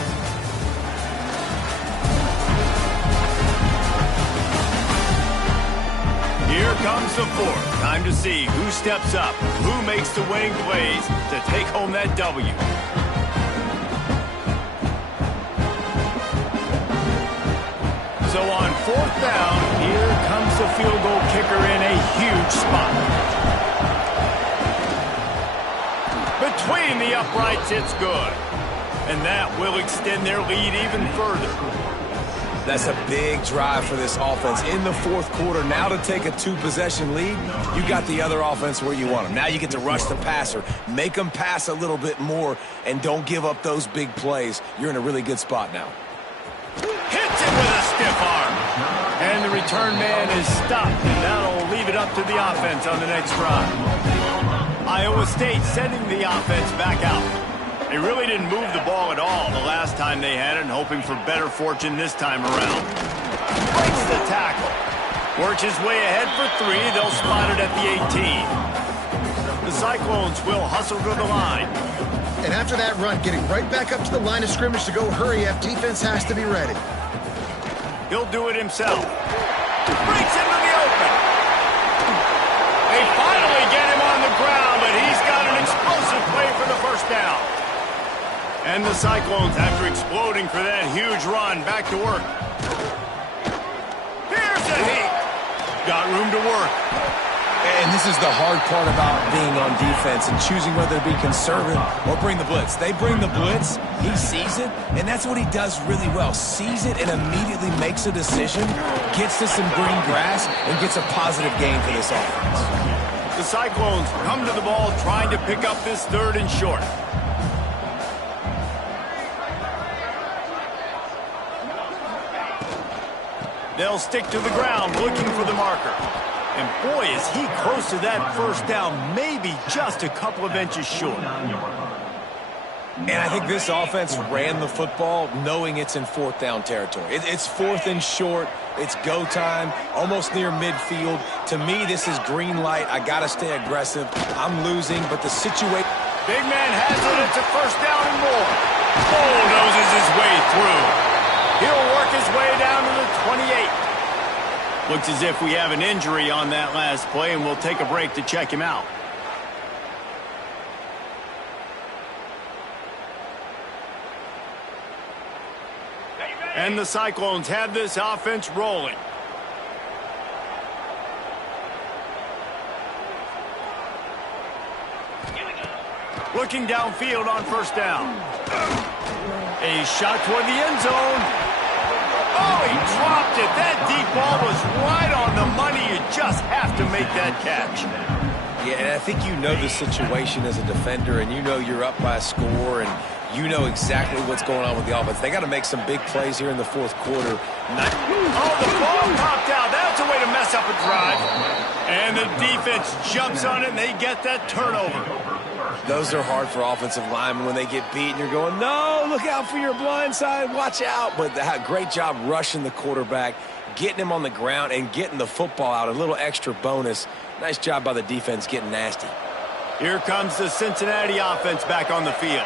Here comes the fourth. Time to see who steps up, who makes the winning plays to take home that W. So on fourth down, here comes the field goal kicker in a huge spot. Between the uprights, it's good. And that will extend their lead even further. That's a big drive for this offense in the fourth quarter. Now to take a 2-possession lead, you got the other offense where you want them. Now you get to rush the passer, make them pass a little bit more, and don't give up those big plays. You're in a really good spot now. Hits it with a stiff arm. And the return man is stopped, and that'll leave it up to the offense on the next drive. Iowa State sending the offense back out. They really didn't move the ball at all the last time they had it, and hoping for better fortune this time around. Breaks the tackle. Works his way ahead for 3. They'll spot it at the 18. The Cyclones will hustle to the line. And after that run, getting right back up to the line of scrimmage to go hurry up, defense has to be ready. He'll do it himself. Breaks into the open. They finally get him on the ground, but he's got an explosive play for the first down. And the Cyclones, after exploding for that huge run, back to work. Here's a heat. Got room to work. And this is the hard part about being on defense and choosing whether to be conservative or bring the blitz. They bring the blitz, he sees it, and that's what he does really well. Sees it and immediately makes a decision, gets to some green grass, and gets a positive gain for this offense. The Cyclones come to the ball trying to pick up this 3rd and short. They'll stick to the ground looking for the marker. And boy, is he close to that first down, maybe just a couple of inches short. And I think this offense ran the football knowing it's in 4th down territory. It's 4th and short. It's go time, almost near midfield. To me, this is green light. I got to stay aggressive. I'm losing, but the situation... Big man has it. It's a first down and more. Bulldozes his way through. He'll work his way down to the 28. Looks as if we have an injury on that last play, and we'll take a break to check him out. And the Cyclones have this offense rolling. Looking downfield on first down. A shot toward the end zone. Oh, he dropped it. That deep ball was right on the money. You just have to make that catch. Yeah, and I think you know the situation as a defender, and you know you're up by a score, and you know exactly what's going on with the offense. They got to make some big plays here in the fourth quarter. Oh, the ball popped out. That's a way to mess up a drive. And the defense jumps on it, and they get that turnover. Those are hard for offensive linemen when they get beat, and you're going, no, look out for your blind side, watch out. But great job rushing the quarterback, getting him on the ground, and getting the football out. A little extra bonus. Nice job by the defense getting nasty. Here comes the Cincinnati offense back on the field.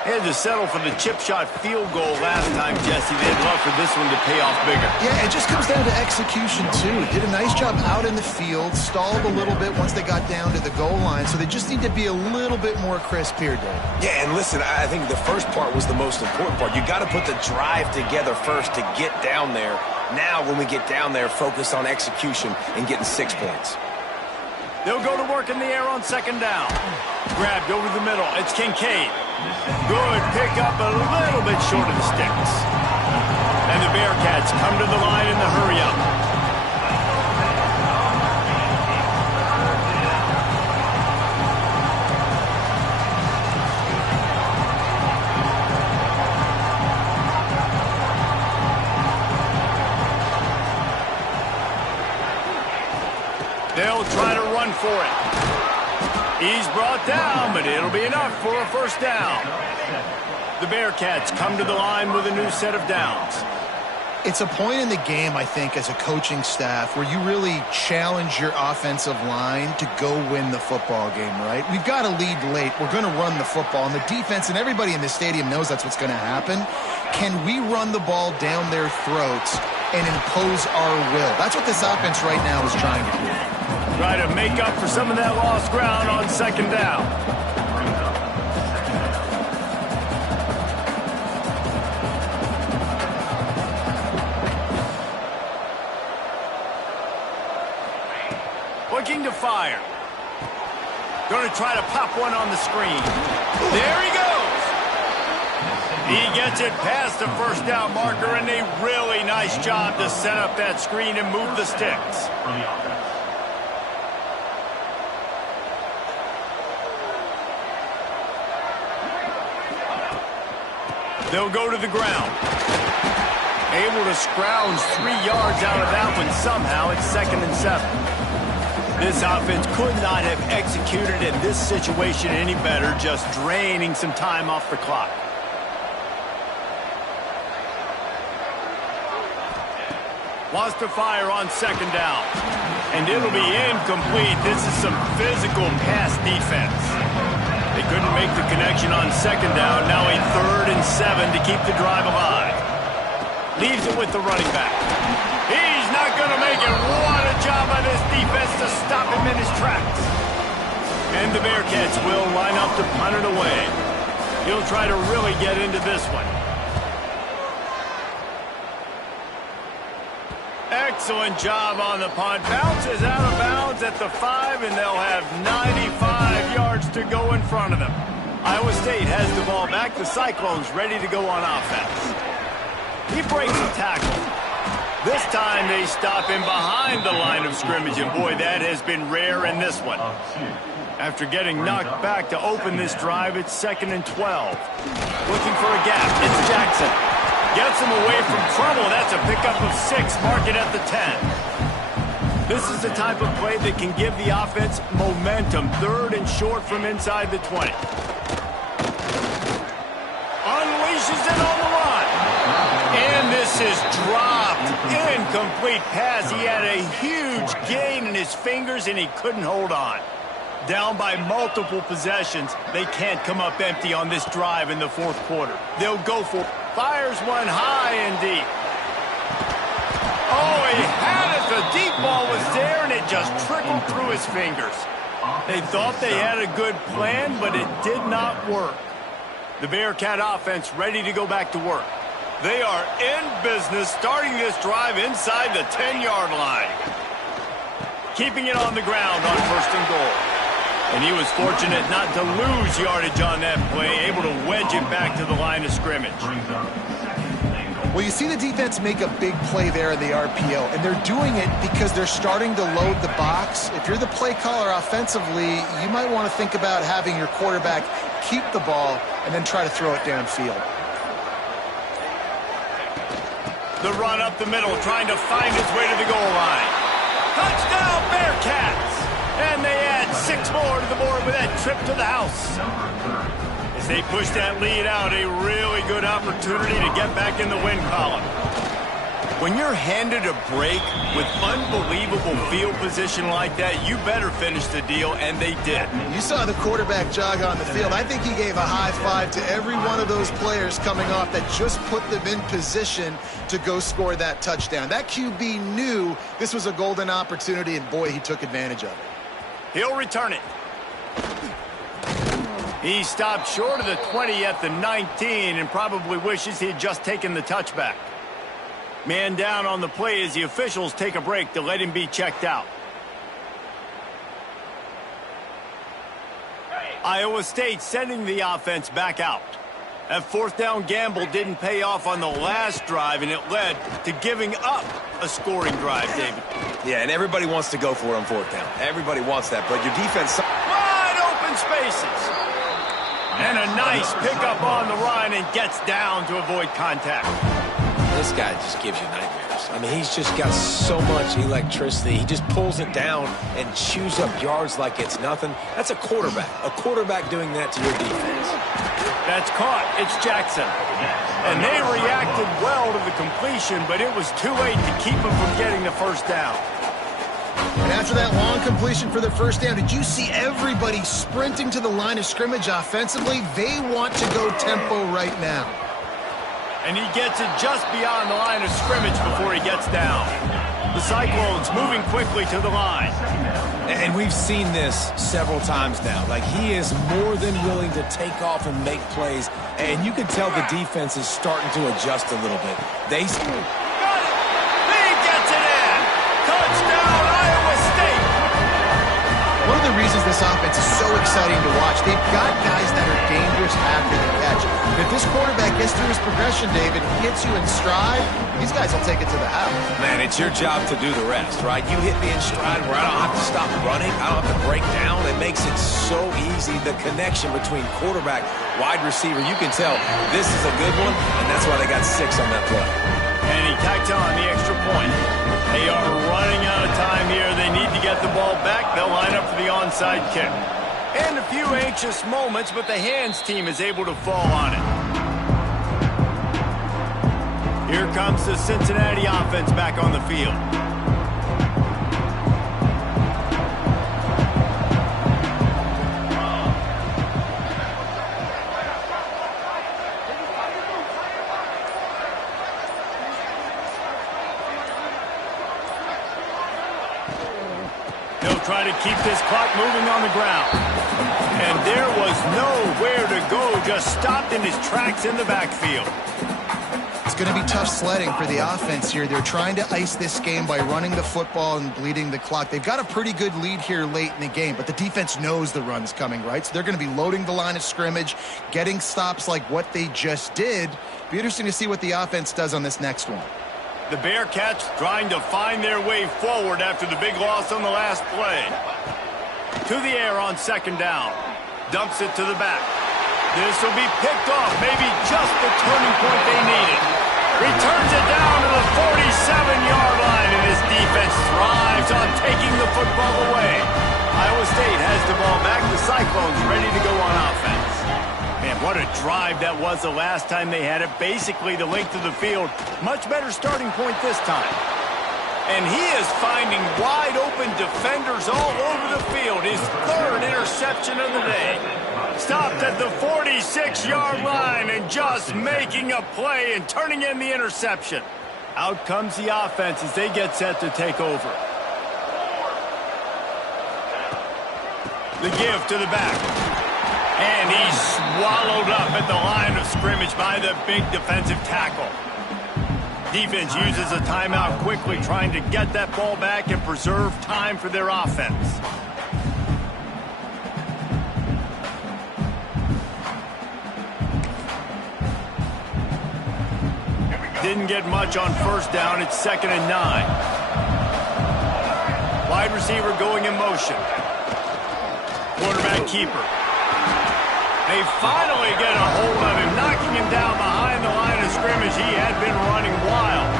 They had to settle for the chip shot field goal last time, Jesse. They'd love for this one to pay off bigger. Yeah, it just comes down to execution, too. Did a nice job out in the field, stalled a little bit once they got down to the goal line, so they just need to be a little bit more crisp here, Dave. Yeah, and listen, I think the first part was the most important part. You got to put the drive together first to get down there. Now, when we get down there, focus on execution and getting 6 points. They'll go to work in the air on second down. Grabbed over the middle. It's Kincaid. Good pick up, a little bit short of the sticks. And the Bearcats come to the line in the hurry-up. They'll try to run for it. He's brought down, but it'll be enough for a first down. The Bearcats come to the line with a new set of downs. It's a point in the game, I think, as a coaching staff where you really challenge your offensive line to go win the football game, right? We've got to lead late. We're going to run the football. And the defense and everybody in the stadium knows that's what's going to happen. Can we run the ball down their throats and impose our will? That's what this offense right now is trying to do. Try to make up for some of that lost ground on second down. Looking to fire. Going to try to pop one on the screen. There he goes. He gets it past the first down marker, and a really nice job to set up that screen and move the sticks. They'll go to the ground. Able to scrounge 3 yards out of that one somehow. It's 2nd and 7. This offense could not have executed in this situation any better, just draining some time off the clock. Wants to fire on second down. And it'll be incomplete. This is some physical pass defense. They couldn't make the connection on second down. Now a 3rd and 7 to keep the drive alive. Leaves it with the running back. He's not going to make it. What a job by this defense to stop him in his tracks. And the Bearcats will line up to punt it away. He'll try to really get into this one. Excellent job on the punt. Bounces out of bounds at the 5, and they'll have 95 yards to go in front of them. Iowa State has the ball back. The Cyclones ready to go on offense. He breaks a tackle. This time they stop him behind the line of scrimmage, and boy, that has been rare in this one. After getting knocked back to open this drive, it's 2nd and 12. Looking for a gap. It's Jackson. Gets him away from trouble. That's a pickup of 6. Mark it at the 10. This is the type of play that can give the offense momentum. 3rd and short from inside the 20. Unleashes it on the line. And this is dropped. Incomplete pass. He had a huge gain in his fingers, and he couldn't hold on. Down by multiple possessions. They can't come up empty on this drive in the 4th quarter. They'll go for it. Fires one high and deep. Oh, he had it. The deep ball was there, and it just trickled through his fingers. They thought they had a good plan, but it did not work. The Bearcat offense ready to go back to work. They are in business, starting this drive inside the 10-yard line. Keeping it on the ground on 1st and goal. And he was fortunate not to lose yardage on that play, able to wedge it back to the line of scrimmage. Well, you see the defense make a big play there in the RPO, and they're doing it because they're starting to load the box. If you're the play caller offensively, you might want to think about having your quarterback keep the ball and then try to throw it downfield. The run up the middle, trying to find his way to the goal line. Touchdown, Bearcats! And they add 6 more to the board with that trip to the house. As they push that lead out, a really good opportunity to get back in the win column. When you're handed a break with unbelievable field position like that, you better finish the deal, and they did. You saw the quarterback jog on the field. I think he gave a high five to every one of those players coming off that just put them in position to go score that touchdown. That QB knew this was a golden opportunity, and boy, he took advantage of it. He'll return it. He stopped short of the 20 at the 19 and probably wishes he had just taken the touchback. Man down on the play as the officials take a break to let him be checked out. Iowa State sending the offense back out. That fourth down gamble didn't pay off on the last drive, and it led to giving up a scoring drive, David. Yeah, and everybody wants to go for it on fourth down. Everybody wants that, but your defense... Wide open spaces. And a nice pickup on the run and gets down to avoid contact. This guy just gives you nightmares. I mean, he's just got so much electricity. He just pulls it down and chews up yards like it's nothing. That's a quarterback. A quarterback doing that to your defense. That's caught. It's Jackson. And they reacted well to the completion, but it was too late to keep him from getting the first down. And after that long completion for the first down, did you see everybody sprinting to the line of scrimmage offensively? They want to go tempo right now. And he gets it just beyond the line of scrimmage before he gets down. The Cyclones moving quickly to the line. And we've seen this several times now. Like, he is more than willing to take off and make plays. And you can tell the defense is starting to adjust a little bit. They... Got it! He gets it in! Touchdown, Iowa State! One of the reasons this offense is so exciting to watch, they've got guys that are dangerous after the catch. If this quarterback gets through his progression, David, hits you in stride, these guys will take it to the house. Man, it's your job to do the rest, right? You hit me in stride where I don't have to stop running. I don't have to break down. It makes it so easy. The connection between quarterback, wide receiver, you can tell this is a good one, and that's why they got 6 on that play. And he tacked on the extra point. They are running out of time here. They need to get the ball back. They'll line up for the onside kick. And a few anxious moments, but the hands team is able to fall on it. Here comes the Cincinnati offense back on the field. They'll try to keep this clock moving on the ground. And there was nowhere to go, just stopped in his tracks in the backfield. It's going to be tough sledding for the offense here. They're trying to ice this game by running the football and bleeding the clock. They've got a pretty good lead here late in the game, but the defense knows the run's coming, right? So they're going to be loading the line of scrimmage, getting stops like what they just did. Be interesting to see what the offense does on this next one. The Bearcats trying to find their way forward after the big loss on the last play. To the air on second down. Dumps it to the back. This will be picked off. Maybe just the turning point they needed. Returns it down to the 47-yard line, and his defense thrives on taking the football away. Iowa State has the ball back. The Cyclones ready to go on offense. Man, what a drive that was the last time they had it. Basically the length of the field. Much better starting point this time. And he is finding wide open defenders all over the field. His 3rd interception of the day. Stopped at the 46-yard line and just making a play and turning in the interception. Out comes the offense as they get set to take over. The give to the back. And he's swallowed up at the line of scrimmage by the big defensive tackle. Defense uses a timeout quickly, trying to get that ball back and preserve time for their offense. Didn't get much on first down. It's 2nd and 9. Wide receiver going in motion. Quarterback keeper. They finally get a hold of him, knocking him down behind the line of scrimmage. He had been running wild.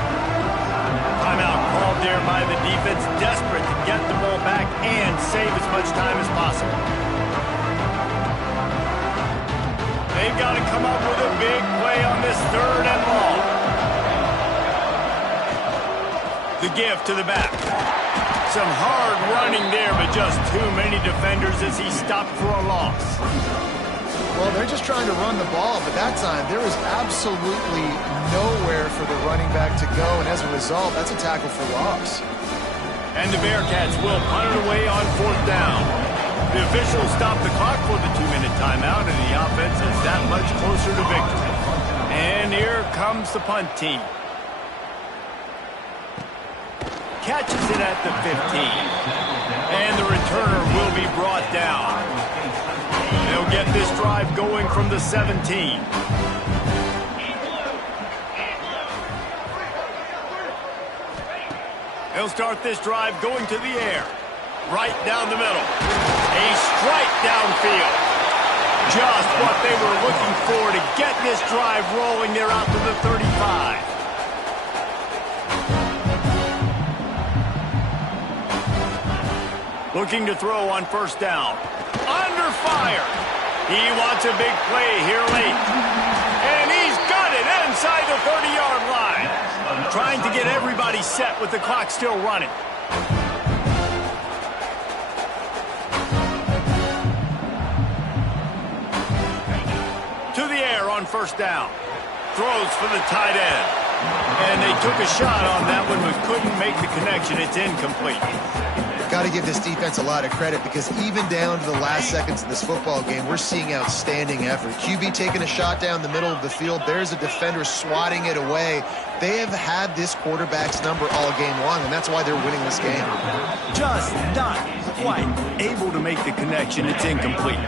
Timeout called there by the defense, desperate to get the ball back and save as much time as possible. They've got to come up with a big play on this 3rd and long. The give to the back. Some hard running there, but just too many defenders as he stopped for a loss. Well, they're just trying to run the ball, but that time there was absolutely nowhere for the running back to go, and as a result, that's a tackle for loss. And the Bearcats will punt it away on 4th down. The officials stopped the clock for the 2-minute timeout, and the offense is that much closer to victory. And here comes the punt team. Catches it at the 15. And the returner will be brought down. They'll get this drive going from the 17. They'll start this drive going to the air. Right down the middle. A strike downfield. Just what they were looking for to get this drive rolling. They're out to the 35. Looking to throw on 1st down. Under fire. He wants a big play here late. And he's got it inside the 30-yard line. Trying to get everybody set with the clock still running. To the air on 1st down. Throws for the tight end. And they took a shot on that one but couldn't make the connection. It's incomplete. Got to give this defense a lot of credit because even down to the last seconds of this football game, we're seeing outstanding effort. QB taking a shot down the middle of the field. There's a defender swatting it away. They have had this quarterback's number all game long, and that's why they're winning this game. Just not quite able to make the connection. It's incomplete.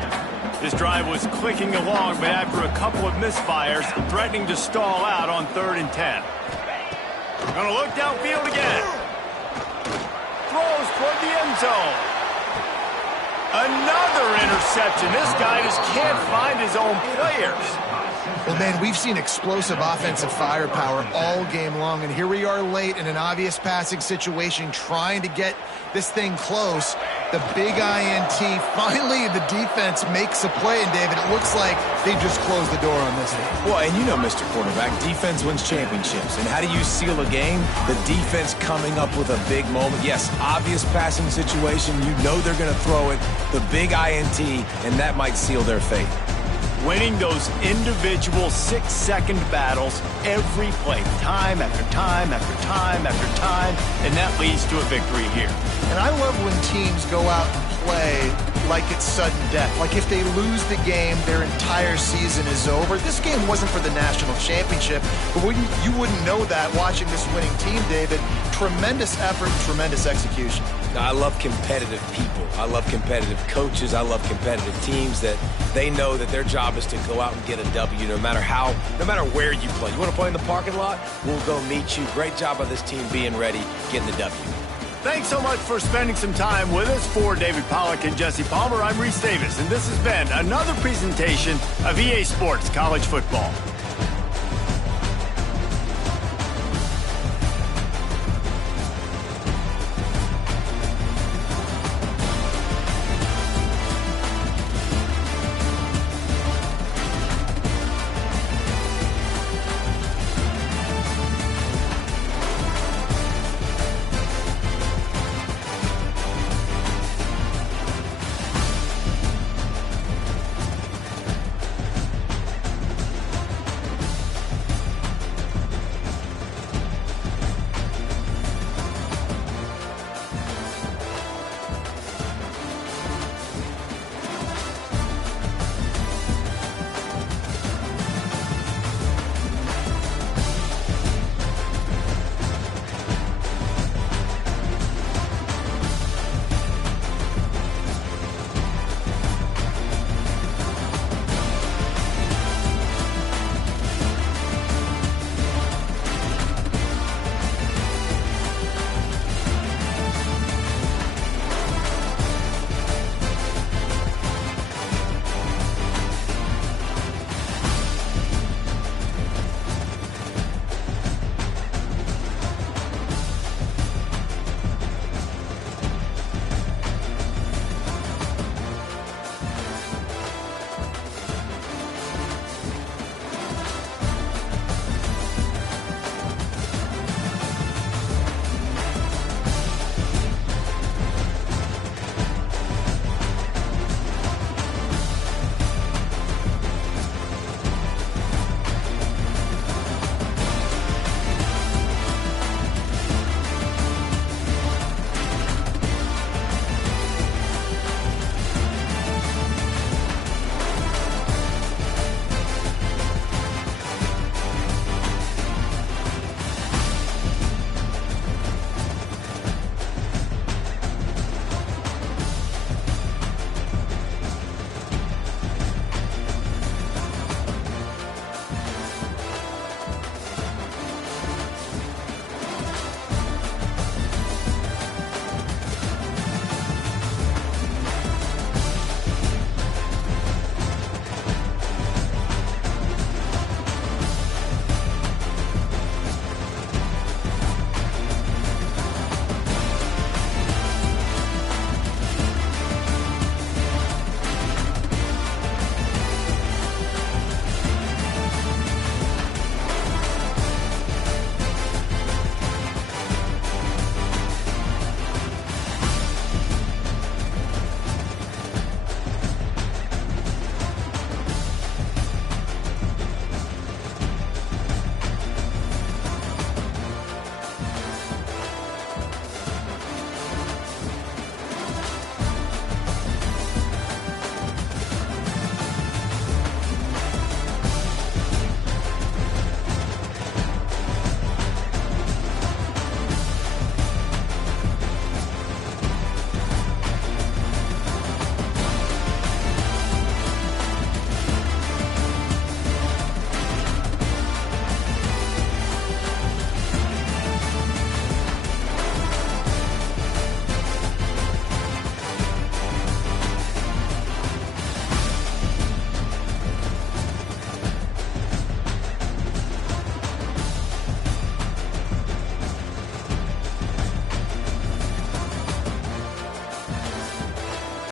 This drive was clicking along, but after a couple of misfires, threatening to stall out on 3rd and 10. Gonna look downfield again. Throws toward the end zone. Another interception. This guy just can't find his own players. Well, man, we've seen explosive offensive firepower all game long, and here we are late in an obvious passing situation trying to get this thing close. The big INT, finally the defense makes a play, and David, it looks like they just closed the door on this one. Well, and you know, Mr. Quarterback, defense wins championships. And how do you seal a game? The defense coming up with a big moment. Yes, obvious passing situation. You know they're going to throw it. The big INT, and that might seal their fate. Winning those individual 6-second battles every play, time after time after time after time, and that leads to a victory here. And I love when teams go out and play like it's sudden death. Like if they lose the game, their entire season is over. This game wasn't for the national championship, but you wouldn't know that watching this winning team, David. Tremendous effort, tremendous execution. I love competitive people. I love competitive coaches. I love competitive teams that they know that their job is to go out and get a W no matter where you play. You want to play in the parking lot? We'll go meet you. Great job by this team being ready, getting the W. Thanks so much for spending some time with us. For David Pollack and Jesse Palmer, I'm Reese Davis, and this has been another presentation of EA Sports College Football.